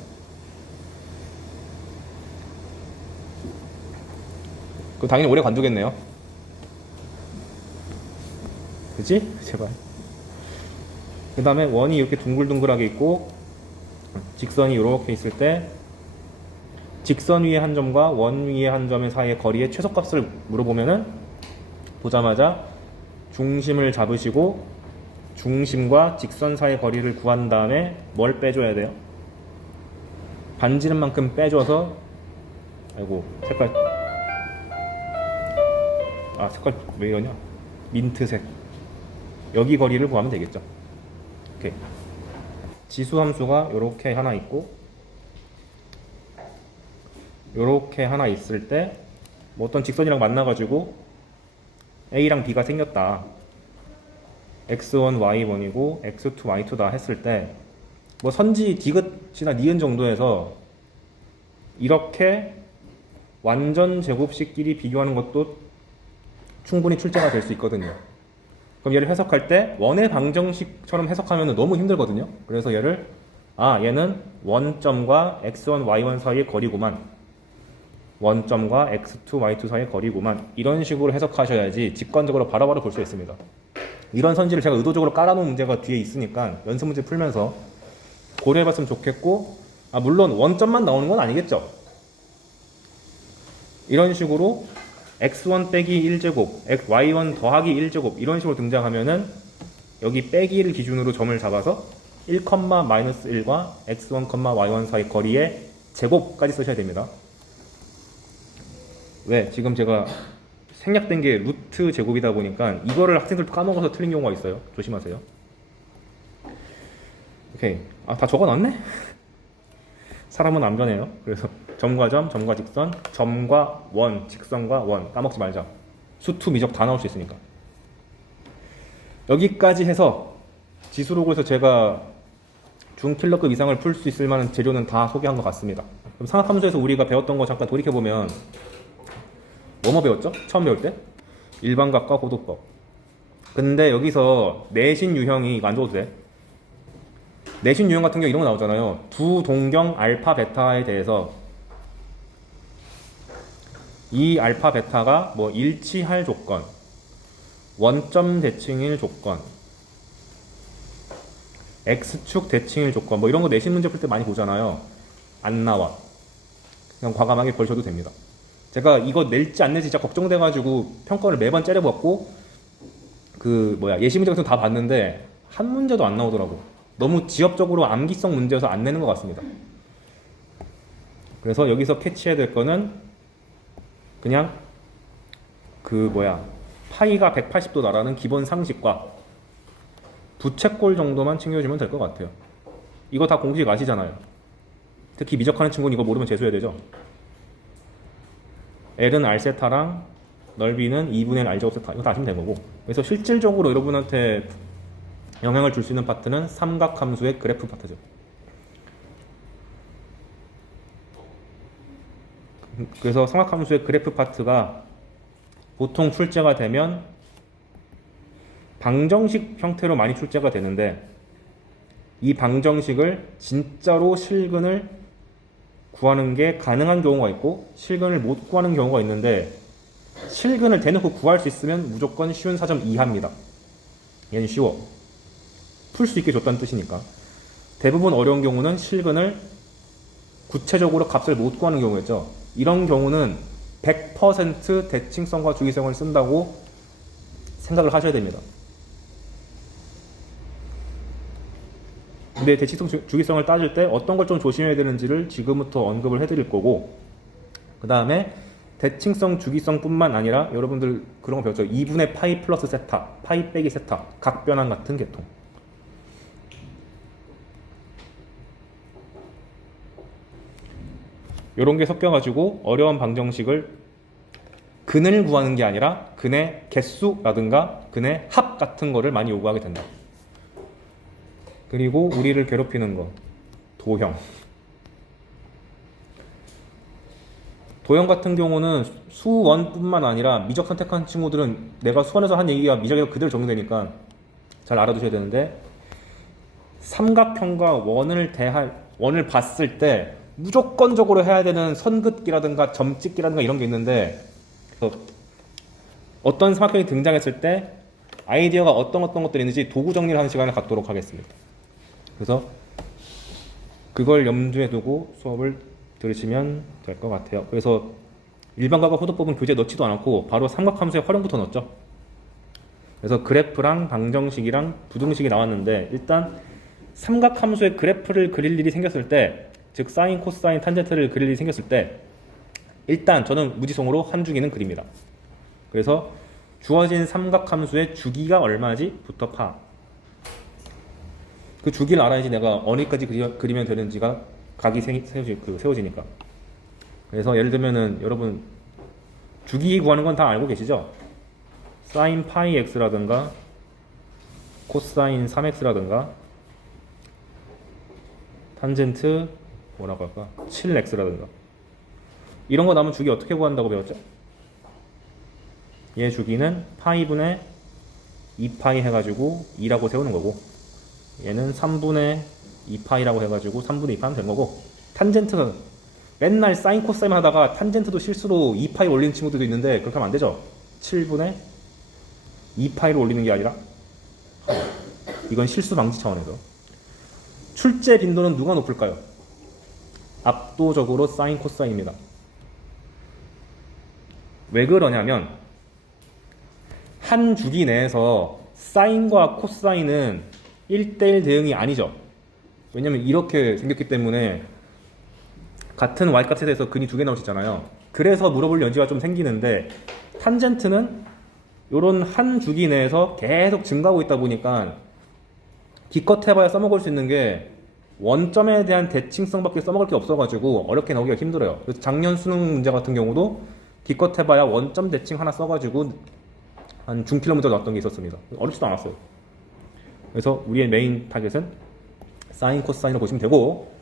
그 당연히 오래 관두겠네요. 그치? 제발. 그 다음에 원이 이렇게 둥글둥글하게 있고 직선이 이렇게 있을 때 직선 위의 한 점과 원 위의 한 점의 사이의 거리의 최소값을 물어보면은 보자마자 중심을 잡으시고 중심과 직선 사이의 거리를 구한 다음에 뭘 빼줘야 돼요? 반지름만큼 빼줘서 아이고 색깔 색깔 왜 이러냐? 민트색. 여기 거리를 구하면 되겠죠. 오케이. 지수 함수가 요렇게 하나 있고 요렇게 하나 있을 때 뭐 어떤 직선이랑 만나가지고 A랑 B가 생겼다. X1, Y1이고 X2, Y2다 했을 때 뭐 선지 디귿이나 니은 정도에서 이렇게 완전 제곱식끼리 비교하는 것도 충분히 출제가 될 수 있거든요. 그럼 얘를 해석할 때 원의 방정식처럼 해석하면 너무 힘들거든요. 그래서 얘를 얘는 원점과 x1, y1 사이의 거리구만. 원점과 x2, y2 사이의 거리구만. 이런 식으로 해석하셔야지 직관적으로 바로바로 볼 수 있습니다. 이런 선지를 제가 의도적으로 깔아놓은 문제가 뒤에 있으니까 연습 문제 풀면서 고려해봤으면 좋겠고 물론 원점만 나오는 건 아니겠죠. 이런 식으로 x1 빼기 1제곱, y1 더하기 1제곱 이런 식으로 등장하면은 여기 빼기를 기준으로 점을 잡아서 1,-1과 x1, y1 사이 거리의 제곱까지 쓰셔야 됩니다. 왜? 지금 제가 생략된 게 루트 제곱이다 보니까 이거를 학생들 까먹어서 틀린 경우가 있어요. 조심하세요. 오케이. 다 적어놨네? 사람은 안 변해요. 그래서 점과 점, 점과 직선, 점과 원, 직선과 원 까먹지 말자. 수투, 미적 다 나올 수 있으니까. 여기까지 해서 지수로그에서 제가 중킬러급 이상을 풀 수 있을 만한 재료는 다 소개한 것 같습니다. 그럼 상학함수에서 우리가 배웠던 거 잠깐 돌이켜보면 뭐뭐 배웠죠? 처음 배울 때? 일반각과 고도법. 근데 여기서 내신 유형이 이거 안 줘도 돼. 내신 유형 같은 경우 이런 거 나오잖아요. 두 동경 알파 베타에 대해서 이 알파 베타가 뭐 일치할 조건, 원점 대칭일 조건, x축 대칭일 조건 뭐 이런 거 내신 문제 풀 때 많이 보잖아요. 안 나와. 그냥 과감하게 벌셔도 됩니다. 제가 이거 낼지 안 낼지 진짜 걱정돼가지고 평가를 매번 째려봤고 예시 문제 같은 거 다 봤는데 한 문제도 안 나오더라고. 너무 지엽적으로 암기성 문제여서 안 내는 것 같습니다. 그래서 여기서 캐치해야 될 거는 그냥 파이가 180도 나라는 기본 상식과 부채꼴 정도만 챙겨주면 될 것 같아요. 이거 다 공식 아시잖아요. 특히 미적하는 친구는 이거 모르면 재수해야 되죠. L은 R세타랑 넓이는 2분의 1 R제곱 세타. 이거 다 아시면 된 거고. 그래서 실질적으로 여러분한테 영향을 줄 수 있는 파트는 삼각함수의 그래프 파트죠. 그래서 삼각함수의 그래프 파트가 보통 출제가 되면 방정식 형태로 많이 출제가 되는데 이 방정식을 진짜로 실근을 구하는 게 가능한 경우가 있고 실근을 못 구하는 경우가 있는데 실근을 대놓고 구할 수 있으면 무조건 쉬운 4점 이하입니다. 얘는 쉬워. 풀 수 있게 줬다는 뜻이니까. 대부분 어려운 경우는 실근을 구체적으로 값을 못 구하는 경우였죠. 이런 경우는 100% 대칭성과 주기성을 쓴다고 생각을 하셔야 됩니다. 근데 대칭성 주기성을 따질 때 어떤 걸 좀 조심해야 되는지를 지금부터 언급을 해드릴 거고, 그 다음에 대칭성 주기성 뿐만 아니라 여러분들 그런 거 배웠죠. 2분의 파이 플러스 세타, 파이 빼기 세타, 각변환 같은 계통. 요런 게 섞여가지고 어려운 방정식을 근을 구하는 게 아니라 근의 개수라든가 근의 합 같은 거를 많이 요구하게 된다. 그리고 우리를 괴롭히는 거, 도형. 도형 같은 경우는 수원뿐만 아니라 미적 선택한 친구들은 내가 수원에서 한 얘기가 미적에서 그대로 적용되니까 잘 알아두셔야 되는데, 삼각형과 원을 봤을 때 무조건적으로 해야 되는 선긋기라든가 점찍기라든가 이런 게 있는데, 어떤 삼각형이 등장했을 때 아이디어가 어떤 것들이 있는지 도구 정리를 하는 시간을 갖도록 하겠습니다. 그래서 그걸 염두에 두고 수업을 들으시면 될 것 같아요. 그래서 일반과학 호도법은 교재에 넣지도 않았고 바로 삼각함수의 활용부터 넣었죠. 그래서 그래프랑 방정식이랑 부등식이 나왔는데, 일단 삼각함수의 그래프를 그릴 일이 생겼을 때, 즉 사인, 코사인, 탄젠트를 그릴 일이 생겼을 때 일단 저는 무지성으로 한 주기는 그립니다. 그래서 주어진 삼각함수의 주기가 얼마지? 부터 파. 그 주기를 알아야지 내가 어디까지 그리면 되는지가 각이 세워지니까. 그래서 예를 들면은 여러분 주기 구하는 건 다 알고 계시죠? 사인 파이 x라든가 코사인 3x라든가 탄젠트 뭐라고 할까? 7x라든가 이런 거 나오면 주기 어떻게 구한다고 배웠죠? 얘 주기는 파이분의 2파이 해가지고 2라고 세우는 거고, 얘는 3분의 2파이라고 해가지고 3분의 2파이 하면 되는 거고, 탄젠트 맨날 사인 코사인 하다가 탄젠트도 실수로 2파이 올리는 친구들도 있는데 그렇게 하면 안 되죠. 7분의 2파이를 올리는 게 아니라, 이건 실수 방지 차원에서. 출제 빈도는 누가 높을까요? 압도적으로 사인 코사인입니다. 왜 그러냐면 한 주기 내에서 사인과 코사인은 1대1 대응이 아니죠. 왜냐면 이렇게 생겼기 때문에 같은 y값에 대해서 근이 두 개 나올 수 있잖아요. 그래서 물어볼 여지가 좀 생기는데, 탄젠트는 이런 한 주기 내에서 계속 증가하고 있다 보니까 기껏 해봐야 써먹을 수 있는 게 원점에 대한 대칭성밖에 써먹을 게 없어가지고 어렵게 나오기가 힘들어요. 그래서 작년 수능 문제 같은 경우도 기껏 해봐야 원점 대칭 하나 써가지고 한 중킬러 문제가 나왔던 게 있었습니다. 어렵지도 않았어요. 그래서 우리의 메인 타겟은 사인, 코사인을 보시면 되고,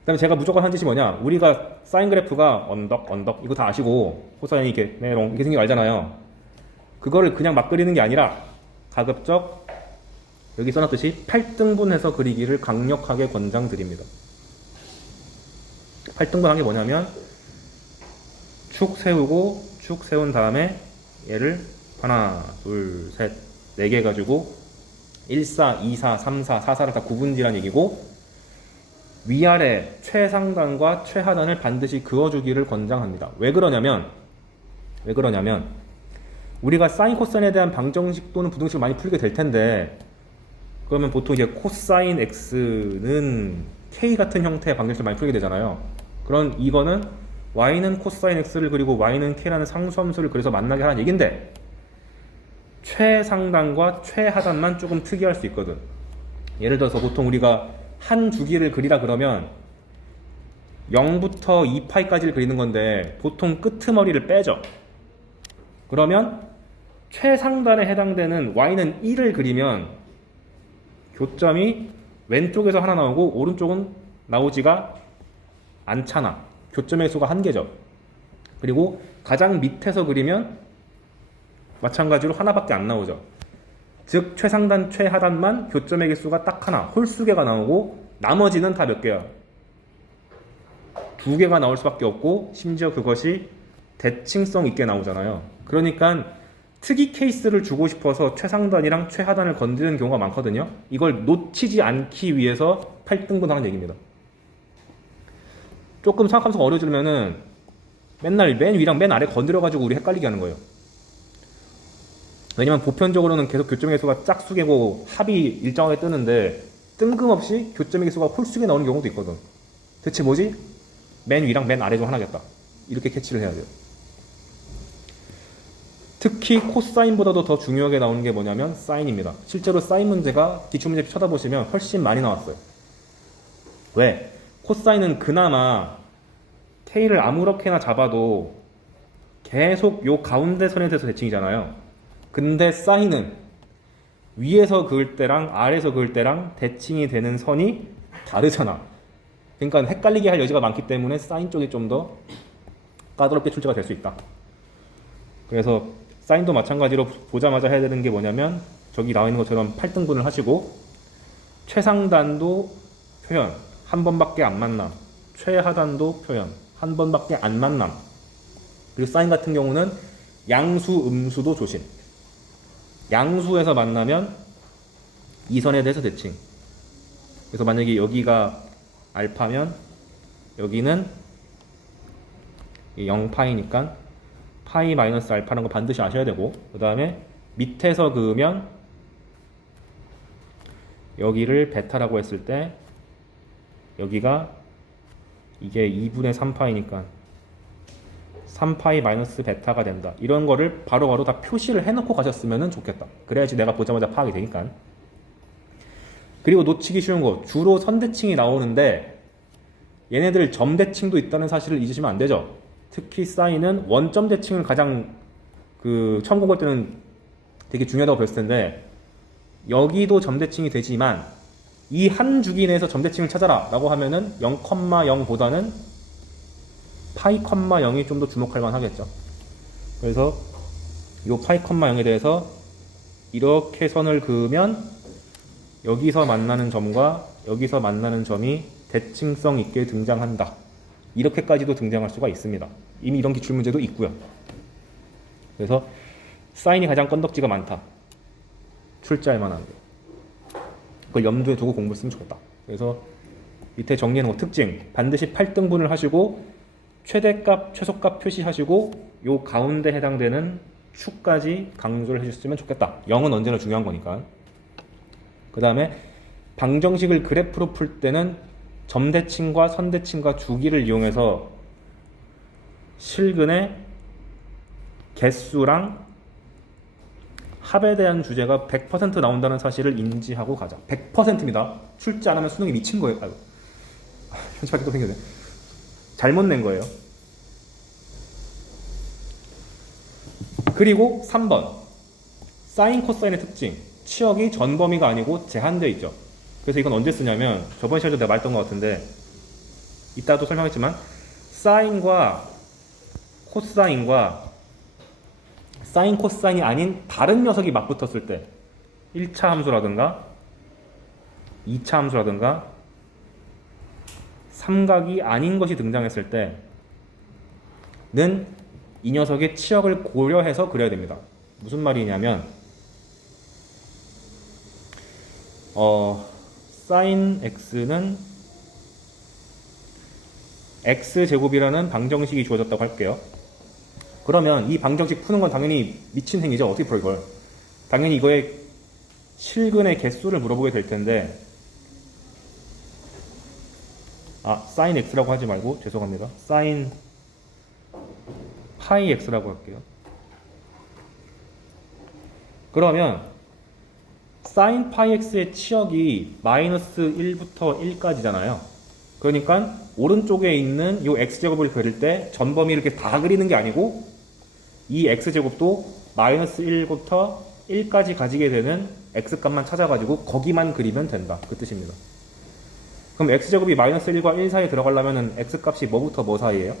그 다음에 제가 무조건 한 짓이 뭐냐, 우리가 사인 그래프가 언덕 이거 다 아시고 코사인이 이렇게 메롱 이렇게 생긴 거 알잖아요. 그거를 그냥 막 그리는 게 아니라 가급적 여기 써놨듯이 8등분해서 그리기를 강력하게 권장드립니다. 8등분한 게 뭐냐면 축 세우고 축 세운 다음에 얘를 하나, 둘, 셋, 4개 가지고 1, 4, 2, 4, 3, 4, 4, 4를 다 구분지란 얘기고, 위아래 최상단과 최하단을 반드시 그어주기를 권장합니다. 왜 그러냐면 우리가 사인 코사인에 대한 방정식 또는 부등식을 많이 풀게 될 텐데, 그러면 보통 이제 코사인 x는 k 같은 형태의 방정식을 많이 풀게 되잖아요. 그런 이거는 y는 코사인 x를 그리고 y는 k라는 상수함수를 그래서 만나게 하는 얘긴데, 최상단과 최하단만 조금 특이할 수 있거든. 예를 들어서 보통 우리가 한 주기를 그리라 그러면 0부터 2파이까지를 그리는 건데 보통 끄트머리를 빼죠. 그러면 최상단에 해당되는 y는 1을 그리면 교점이 왼쪽에서 하나 나오고 오른쪽은 나오지가 않잖아. 교점의 수가 한 개죠. 그리고 가장 밑에서 그리면 마찬가지로 하나밖에 안 나오죠. 즉 최상단 최하단만 교점의 개수가 딱 하나, 홀수개가 나오고 나머지는 다 몇 개야? 2개가 나올 수밖에 없고, 심지어 그것이 대칭성 있게 나오잖아요. 그러니까 특이 케이스를 주고 싶어서 최상단이랑 최하단을 건드리는 경우가 많거든요. 이걸 놓치지 않기 위해서 8등분 하는 얘기입니다. 조금 생각하면서 어려워지면은 맨날 맨 위랑 맨 아래 건드려가지고 우리 헷갈리게 하는 거예요. 왜냐면 보편적으로는 계속 교점의 개수가 짝수개고 합이 일정하게 뜨는데 뜬금없이 교점의 개수가 홀수개 나오는 경우도 있거든. 대체 뭐지? 맨 위랑 맨 아래 중 하나겠다. 이렇게 캐치를 해야 돼요. 특히 코사인보다도 더 중요하게 나오는 게 뭐냐면 사인입니다. 실제로 사인 문제가 기출문제 쳐다보시면 훨씬 많이 나왔어요. 왜? 코사인은 그나마 K를 아무렇게나 잡아도 계속 요 가운데 선에 대해서 대칭이잖아요. 근데 사인은 위에서 그을 때랑 아래에서 그을 때랑 대칭이 되는 선이 다르잖아. 그러니까 헷갈리게 할 여지가 많기 때문에 사인 쪽이 좀 더 까다롭게 출제가 될 수 있다. 그래서 사인도 마찬가지로 보자마자 해야 되는 게 뭐냐면 저기 나와 있는 것처럼 8등분을 하시고 최상단도 표현 한 번밖에 안 만남, 최하단도 표현 한 번밖에 안 만남. 그리고 사인 같은 경우는 양수, 음수도 조심. 양수에서 만나면 이 선에 대해서 대칭. 그래서 만약에 여기가 알파면 여기는 0파이니까 파이 마이너스 알파라는 거 반드시 아셔야 되고, 그 다음에 밑에서 그으면 여기를 베타라고 했을 때 여기가 이게 2분의 3파이니까 3파이 마이너스 베타가 된다. 이런 거를 바로바로 다 표시를 해놓고 가셨으면 좋겠다. 그래야지 내가 보자마자 파악이 되니까. 그리고 놓치기 쉬운 거, 주로 선대칭이 나오는데 얘네들 점대칭도 있다는 사실을 잊으시면 안 되죠. 특히 사인은 원점 대칭을 가장 처음 공부할 때는 되게 중요하다고 배웠을 텐데 여기도 점대칭이 되지만 이 한 주기 내에서 점대칭을 찾아라 라고 하면은 0,0보다는 파이, 0이 좀 더 주목할 만 하겠죠. 그래서 이 파이, 0에 대해서 이렇게 선을 그으면 여기서 만나는 점과 여기서 만나는 점이 대칭성 있게 등장한다. 이렇게까지도 등장할 수가 있습니다. 이미 이런 기출문제도 있고요. 그래서 사인이 가장 건덕지가 많다. 출제할 만한 게. 그걸 염두에 두고 공부했으면 좋겠다. 그래서 밑에 정리해놓은 거 특징. 반드시 8등분을 하시고 최대값, 최소값 표시하시고 요 가운데 해당되는 축까지 강조를 해주셨으면 좋겠다. 0은 언제나 중요한 거니까. 그 다음에 방정식을 그래프로 풀 때는 점대칭과 선대칭과 주기를 이용해서 실근의 개수랑 합에 대한 주제가 100% 나온다는 사실을 인지하고 가자. 100%입니다. 출제 안 하면 수능이 미친 거예요. 아유, 편집할 게 또 생겼네. 잘못 낸 거예요. 그리고 3번. 사인, 코사인의 특징. 치역이 전범위가 아니고 제한되어 있죠. 그래서 이건 언제 쓰냐면 저번 시간에도 내가 말했던 것 같은데 이따도 설명했지만 사인과 코사인과 사인, 코사인이 아닌 다른 녀석이 맞붙었을 때 1차 함수라든가 2차 함수라든가 삼각이 아닌 것이 등장했을 때는 이 녀석의 치역을 고려해서 그려야 됩니다. 무슨 말이냐면 사인 x는 x제곱이라는 방정식이 주어졌다고 할게요. 그러면 이 방정식 푸는 건 당연히 미친 행위죠. 어떻게 풀어 이걸? 당연히 이거의 실근의 개수를 물어보게 될 텐데 사인 x라고 하지 말고 죄송합니다. 사인 파이 x라고 할게요. 그러면 사인 파이 x의 치역이 마이너스 1부터 1까지잖아요. 그러니까 오른쪽에 있는 이 x제곱을 그릴 때 전범위 이렇게 다 그리는 게 아니고 이 x제곱도 마이너스 1부터 1까지 가지게 되는 x값만 찾아가지고 거기만 그리면 된다. 그 뜻입니다. 그럼 x제곱이 마이너스 1과 1 사이에 들어가려면 x값이 뭐부터 뭐 사이에요?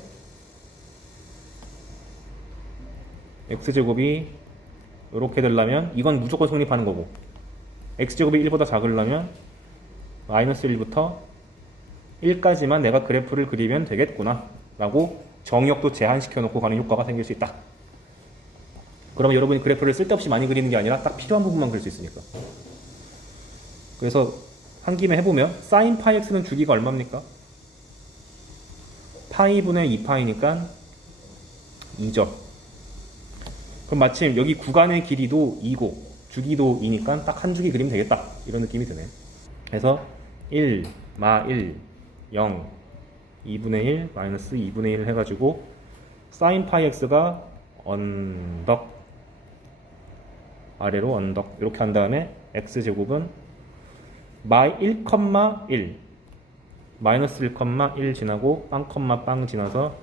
x제곱이 이렇게 되려면 이건 무조건 성립하는 거고 x제곱이 1보다 작으려면 마이너스 1부터 1까지만 내가 그래프를 그리면 되겠구나 라고 정역도 제한시켜 놓고 가는 효과가 생길 수 있다. 그러면 여러분이 그래프를 쓸데없이 많이 그리는 게 아니라 딱 필요한 부분만 그릴 수 있으니까. 그래서 한 김에 해보면 사인 파이 x는 주기가 얼마입니까? 파이분의 2파이니까 2죠. 그럼 마침 여기 구간의 길이도 2고 주기도 2니까 딱 한 주기 그리면 되겠다. 이런 느낌이 드네. 그래서 1, 마 1, 0, 2분의 1, 마이너스 2분의 1 해가지고 사인 파이 x가 언덕 아래로 언덕 이렇게 한 다음에 x제곱은 마 1,1 마이너스 1,1 지나고 빵, 지나서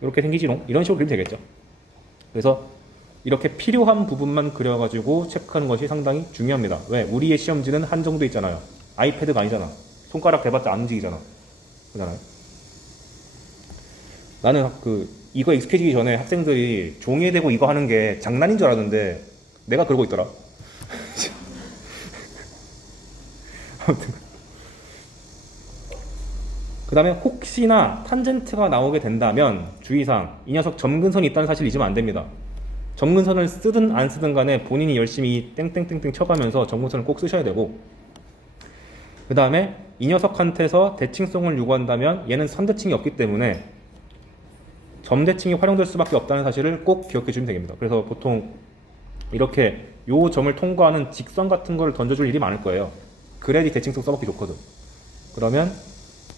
이렇게 생기지롱. 이런 식으로 그리면 되겠죠. 그래서 이렇게 필요한 부분만 그려가지고 체크하는 것이 상당히 중요합니다. 왜? 우리의 시험지는 한정돼 있잖아요. 아이패드가 아니잖아. 손가락 대봤자 안 움직이잖아. 그잖아요. 나는 이거 익숙해지기 전에 학생들이 종이에 대고 이거 하는 게 장난인 줄 알았는데 내가 그러고 있더라. 아무튼 그 다음에 혹시나 탄젠트가 나오게 된다면 주의사항, 이 녀석 점근선이 있다는 사실 잊으면 안 됩니다. 점근선을 쓰든 안 쓰든 간에 본인이 열심히 땡땡땡땡 쳐가면서 점근선을 꼭 쓰셔야 되고, 그 다음에 이 녀석한테서 대칭성을 요구한다면 얘는 선대칭이 없기 때문에 점대칭이 활용될 수밖에 없다는 사실을 꼭 기억해 주면 됩니다. 그래서 보통 이렇게 요 점을 통과하는 직선 같은 거를 던져줄 일이 많을 거예요. 그래야지 대칭성 써먹기 좋거든. 그러면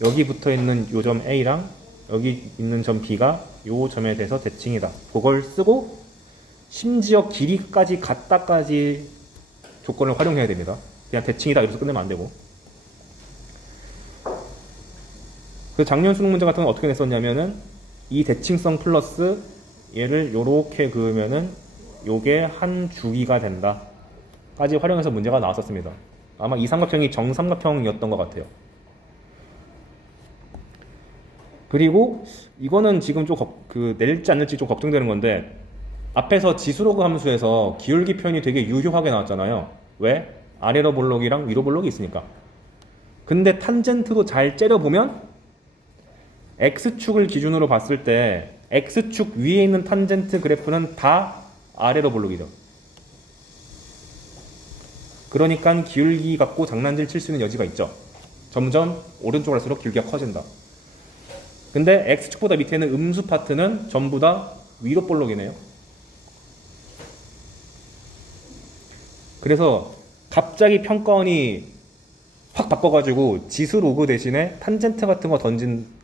여기 붙어 있는 요 점 A랑 여기 있는 점 B가 요 점에 대해서 대칭이다. 그걸 쓰고 심지어 길이까지 같다까지 조건을 활용해야 됩니다. 그냥 대칭이다 이래서 끝내면 안 되고. 그 작년 수능 문제 같은 건 어떻게 냈었냐면은 이 대칭성 플러스 얘를 요렇게 그으면은 요게 한 주기가 된다 까지 활용해서 문제가 나왔었습니다. 아마 이 삼각형이 정삼각형이었던 것 같아요. 그리고 이거는 지금 좀 낼지 안 낼지 좀 걱정되는 건데, 앞에서 지수로그 함수에서 기울기 표현이 되게 유효하게 나왔잖아요. 왜? 아래로 볼록이랑 위로 볼록이 있으니까. 근데 탄젠트도 잘 째려보면 X축을 기준으로 봤을 때 X축 위에 있는 탄젠트 그래프는 다 아래로 볼록이죠. 그러니까 기울기 갖고 장난질 칠 수 있는 여지가 있죠. 점점 오른쪽으로 갈수록 기울기가 커진다. 근데 X축보다 밑에 있는 음수 파트는 전부 다 위로 볼록이네요. 그래서 갑자기 평가원이 확 바꿔가지고 지수 로그 대신에 탄젠트 같은 거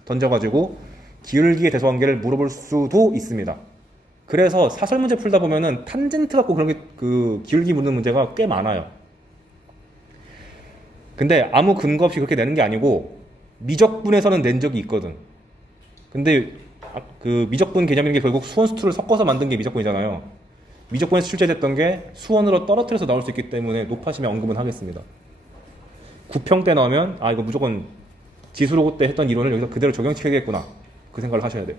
던져가지고 기울기의 대소관계를 물어볼 수도 있습니다. 그래서 사설 문제 풀다 보면은 탄젠트 갖고 그런 게 기울기 묻는 문제가 꽤 많아요. 근데 아무 근거 없이 그렇게 내는 게 아니고 미적분에서는 낸 적이 있거든. 근데 그 미적분 개념인 게 결국 수원 수투를 섞어서 만든 게 미적분이잖아요. 미적분에서 출제됐던 게 수원으로 떨어뜨려서 나올 수 있기 때문에 높아심에 언급은 하겠습니다. 9평 때 나오면 아 이거 무조건 지수로그 때 했던 이론을 여기서 그대로 적용시켜야겠구나 그 생각을 하셔야 돼요.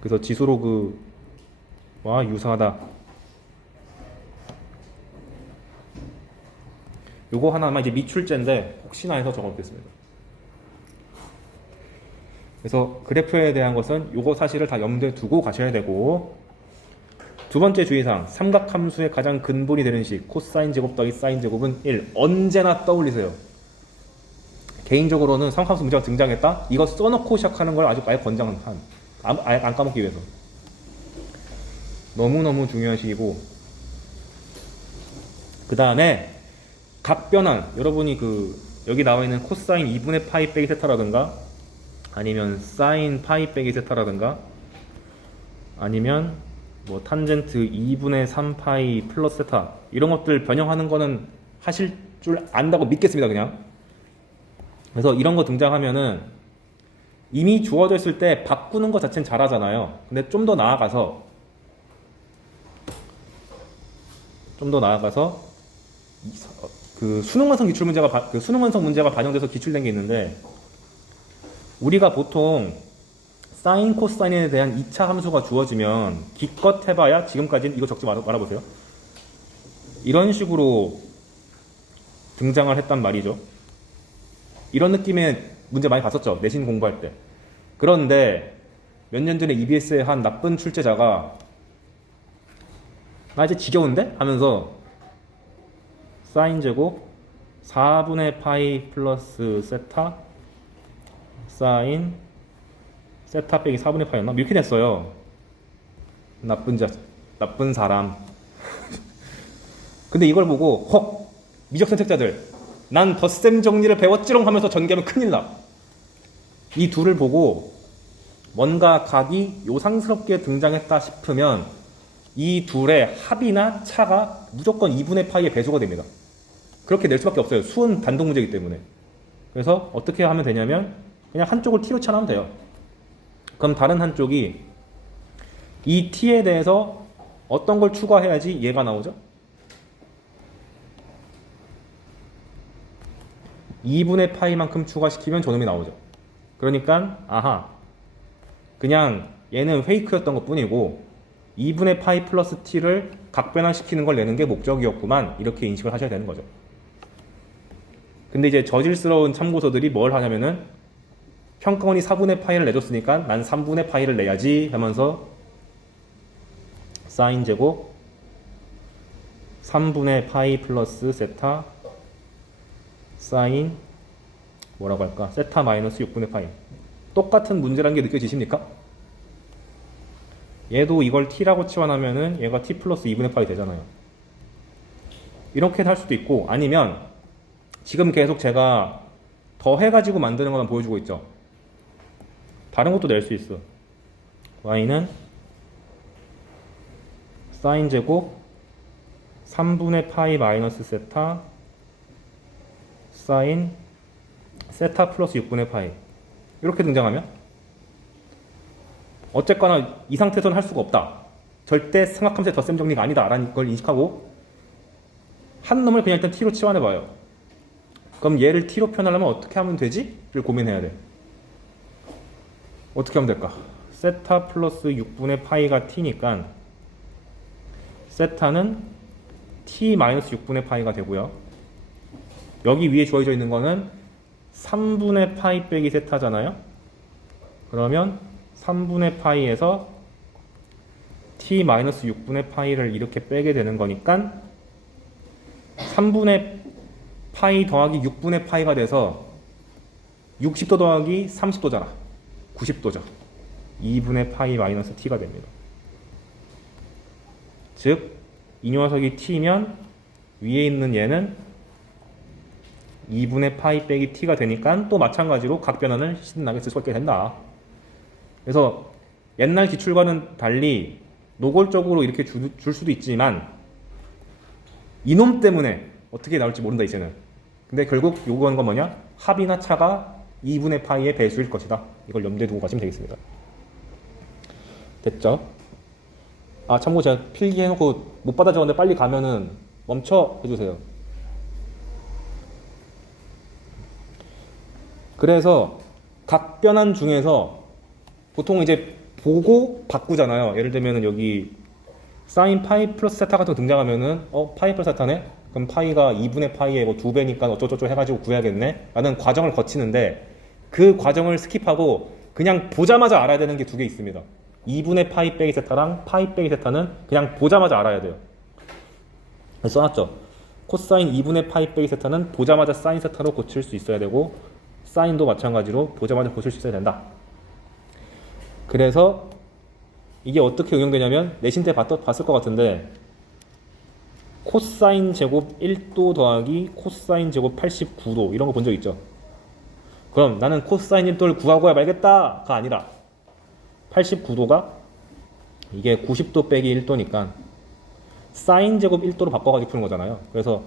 그래서 지수로그와 유사하다. 요거 하나만 이제 미출제인데 혹시나 해서 적어놓겠습니다. 그래서 그래프에 대한 것은 요거 사실을 다 염두에 두고 가셔야 되고, 두 번째 주의사항, 삼각함수의 가장 근본이 되는 식 코사인 제곱 더하기 사인 제곱은 1. 언제나 떠올리세요. 개인적으로는 삼각함수 문제가 등장했다? 이거 써놓고 시작하는 걸 아주 아예 권장한 아예 안 까먹기 위해서. 너무너무 중요한 식이고, 그 다음에 각변환, 여러분이 여기 나와 있는 코사인 2분의 파이 빼기 세타라든가 아니면 사인 파이 빼기 세타라든가 아니면 뭐 탄젠트 2분의 3파이 플러스 세타 이런 것들 변형하는 거는 하실 줄 안다고 믿겠습니다. 그냥. 그래서 이런 거 등장하면은 이미 주어져 있을 때 바꾸는 것 자체는 잘하잖아요. 근데 좀 더 나아가서 그 수능 완성 기출 문제가 수능 완성 문제가 반영돼서 기출된 게 있는데, 우리가 보통 사인 코사인에 대한 2차 함수가 주어지면 기껏 해봐야 지금까지는 이거 적지 말아보세요. 이런 식으로 등장을 했단 말이죠. 이런 느낌의 문제 많이 봤었죠. 내신 공부할 때. 그런데 몇 년 전에 EBS에 한 나쁜 출제자가 나 이제 지겨운데? 하면서 사인 제곱 4분의 파이 플러스 세타 사인 세타 빼기 4분의 파이였나? 이렇게 냈어요. 나쁜 사람. 근데 이걸 보고 헉! 미적 선택자들 난 덧셈 정리를 배웠지롱 하면서 전개하면 큰일 나. 이 둘을 보고 뭔가 각이 요상스럽게 등장했다 싶으면 이 둘의 합이나 차가 무조건 2분의 파이의 배수가 됩니다. 그렇게 낼 수밖에 없어요. 수은 단독 문제이기 때문에. 그래서 어떻게 하면 되냐면 그냥 한쪽을 t로 치환하면 돼요. 그럼 다른 한쪽이 이 t에 대해서 어떤 걸 추가해야지 얘가 나오죠? 2분의 파이만큼 추가시키면 저놈이 나오죠. 그러니까 아하, 그냥 얘는 페이크였던 것 뿐이고 2분의 파이 플러스 t를 각변화시키는 걸 내는 게 목적이었구만, 이렇게 인식을 하셔야 되는 거죠. 근데 이제 저질스러운 참고서들이 뭘 하냐면은 평가원이 4분의 파이를 내줬으니까 난 3분의 파이를 내야지 하면서 사인 제곱 3분의 파이 플러스 세타 사인 뭐라고 할까? 세타 마이너스 6분의 파이. 똑같은 문제라는 게 느껴지십니까? 얘도 이걸 t라고 치환하면은 얘가 t 플러스 2분의 파이 되잖아요. 이렇게 할 수도 있고, 아니면 지금 계속 제가 더 해가지고 만드는 것만 보여주고 있죠. 다른 것도 낼 수 있어. y는 사인 제곱 3분의 파이 마이너스 세타 사인 세타 플러스 6분의 파이. 이렇게 등장하면 어쨌거나 이 상태에서는 할 수가 없다. 절대 삼각함수의 덧셈 정리가 아니다 라는 걸 인식하고 한 놈을 그냥 일단 t로 치환해봐요. 그럼 얘를 t로 표현하려면 어떻게 하면 되지? 를 고민해야 돼. 어떻게 하면 될까? 세타 플러스 6분의 파이가 t니까 세타는 t 마이너스 6분의 파이가 되고요. 여기 위에 주어져 있는 거는 3분의 파이 빼기 세타잖아요. 그러면 3분의 파이에서 t 마이너스 6분의 파이를 이렇게 빼게 되는 거니까 3분의 파이 더하기 6분의 파이가 돼서 60도 더하기 30도잖아. 90도죠. 2분의 파이 마이너스 t가 됩니다. 즉, 이 녀석이 t면 위에 있는 얘는 2분의 파이 빼기 t가 되니까 또 마찬가지로 각변환을 신나게 쓸 수 있게 된다. 그래서 옛날 기출과는 달리 노골적으로 이렇게 줄 수도 있지만 이놈 때문에 어떻게 나올지 모른다 이제는. 근데 결국 요구하는 건 뭐냐? 합이나 차가 2분의 파이의 배수일 것이다. 이걸 염두에 두고 가시면 되겠습니다. 됐죠? 아, 참고 제가 필기해놓고 못 받아 적었는데 빨리 가면은 멈춰 해주세요. 그래서 각변환 중에서 보통 이제 보고 바꾸잖아요. 예를 들면은 여기 사인 파이 플러스 세타 같은 거 등장하면은 파이 플러스 세타네? 그럼 파이가 2분의 파이에 뭐 2배니까 어쩌고저쩌고 해가지고 구해야겠네? 라는 과정을 거치는데 그 과정을 스킵하고 그냥 보자마자 알아야 되는 게 두 개 있습니다. 2분의 파이 빼기 세타랑 파이 빼기 세타는 그냥 보자마자 알아야 돼요. 써놨죠. 코사인 2분의 파이 빼기 세타는 보자마자 사인 세타로 고칠 수 있어야 되고 사인도 마찬가지로 보자마자 고칠 수 있어야 된다. 그래서 이게 어떻게 응용되냐면 내신 때 봤을 것 같은데 코사인 제곱 1도 더하기 코사인 제곱 89도 이런 거 본 적 있죠? 그럼 나는 코사인 1도를 구하고야 말겠다가 아니라 89도가 이게 90도 빼기 1도니까 사인 제곱 1도로 바꿔가지고 푸는 거잖아요. 그래서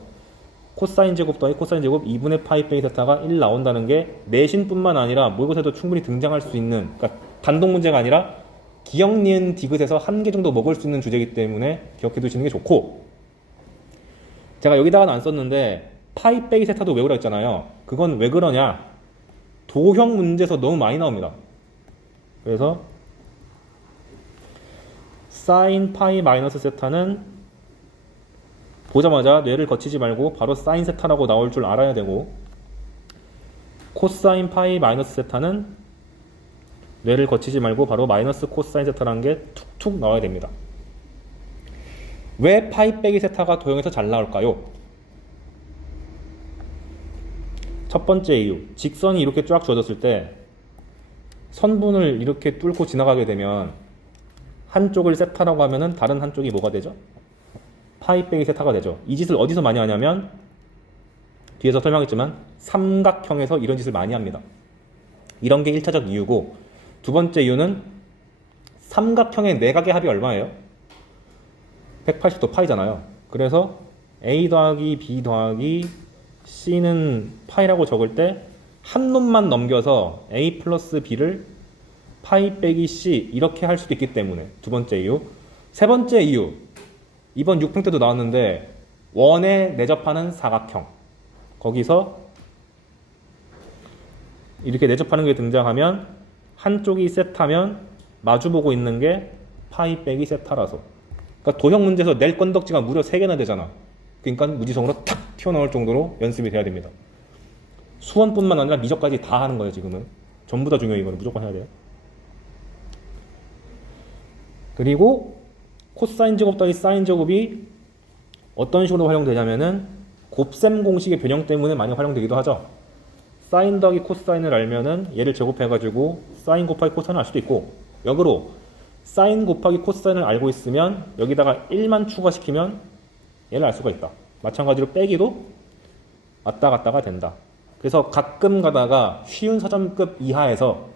코사인 제곱 더하기 코사인 제곱 2분의 파이 빼기 세타가 1 나온다는 게 내신뿐만 아니라 모의고사에도 충분히 등장할 수 있는, 그러니까 단독 문제가 아니라 기억, 니은, 디귿에서 한 개 정도 먹을 수 있는 주제이기 때문에 기억해 두시는 게 좋고, 제가 여기다가는 안 썼는데 파이 빼기 세타도 외우라 했잖아요. 그건 왜 그러냐? 도형 문제에서 너무 많이 나옵니다. 그래서 사인 파이 마이너스 세타는 보자마자 뇌를 거치지 말고 바로 사인 세타라고 나올 줄 알아야 되고, 코사인 파이 마이너스 세타는 뇌를 거치지 말고 바로 마이너스 코사인 세타라는 게 툭툭 나와야 됩니다. 왜 파이 빼기 세타가 도형에서 잘 나올까요? 첫 번째 이유, 직선이 이렇게 쫙 주어졌을 때 선분을 이렇게 뚫고 지나가게 되면 한쪽을 세타라고 하면은 다른 한쪽이 뭐가 되죠? 파이 빼기 세타가 되죠. 이 짓을 어디서 많이 하냐면 뒤에서 설명했지만 삼각형에서 이런 짓을 많이 합니다. 이런 게 1차적 이유고, 두 번째 이유는 삼각형의 내각의 합이 얼마예요? 180도 파이잖아요. 그래서 A 더하기 B 더하기 c는 파이라고 적을 때 한 놈만 넘겨서 a 플러스 b를 파이 빼기 c 이렇게 할 수도 있기 때문에 두 번째 이유. 세 번째 이유. 이번 6평 때도 나왔는데 원에 내접하는 사각형. 거기서 이렇게 내접하는 게 등장하면 한쪽이 세타면 마주보고 있는 게 파이 빼기 세타라서. 그러니까 도형 문제에서 낼 건덕지가 무려 3개나 되잖아. 그러니까 무지성으로 탁 튀어나올 정도로 연습이 돼야 됩니다. 수원뿐만 아니라 미적까지 다 하는 거예요. 지금은 전부 다 중요해. 이거는 무조건 해야 돼요. 그리고 코사인 제곱 더하기 사인 제곱이 어떤 식으로 활용되냐면은 곱셈 공식의 변형 때문에 많이 활용되기도 하죠. 사인 더하기 코사인을 알면은 얘를 제곱해가지고 사인 곱하기 코사인을 알 수도 있고, 역으로 사인 곱하기 코사인을 알고 있으면 여기다가 1만 추가시키면 얘를 알 수가 있다. 마찬가지로 빼기도 왔다 갔다가 된다. 그래서 가끔 가다가 쉬운 서점급 이하에서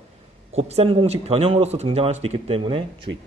곱셈 공식 변형으로서 등장할 수도 있기 때문에 주의.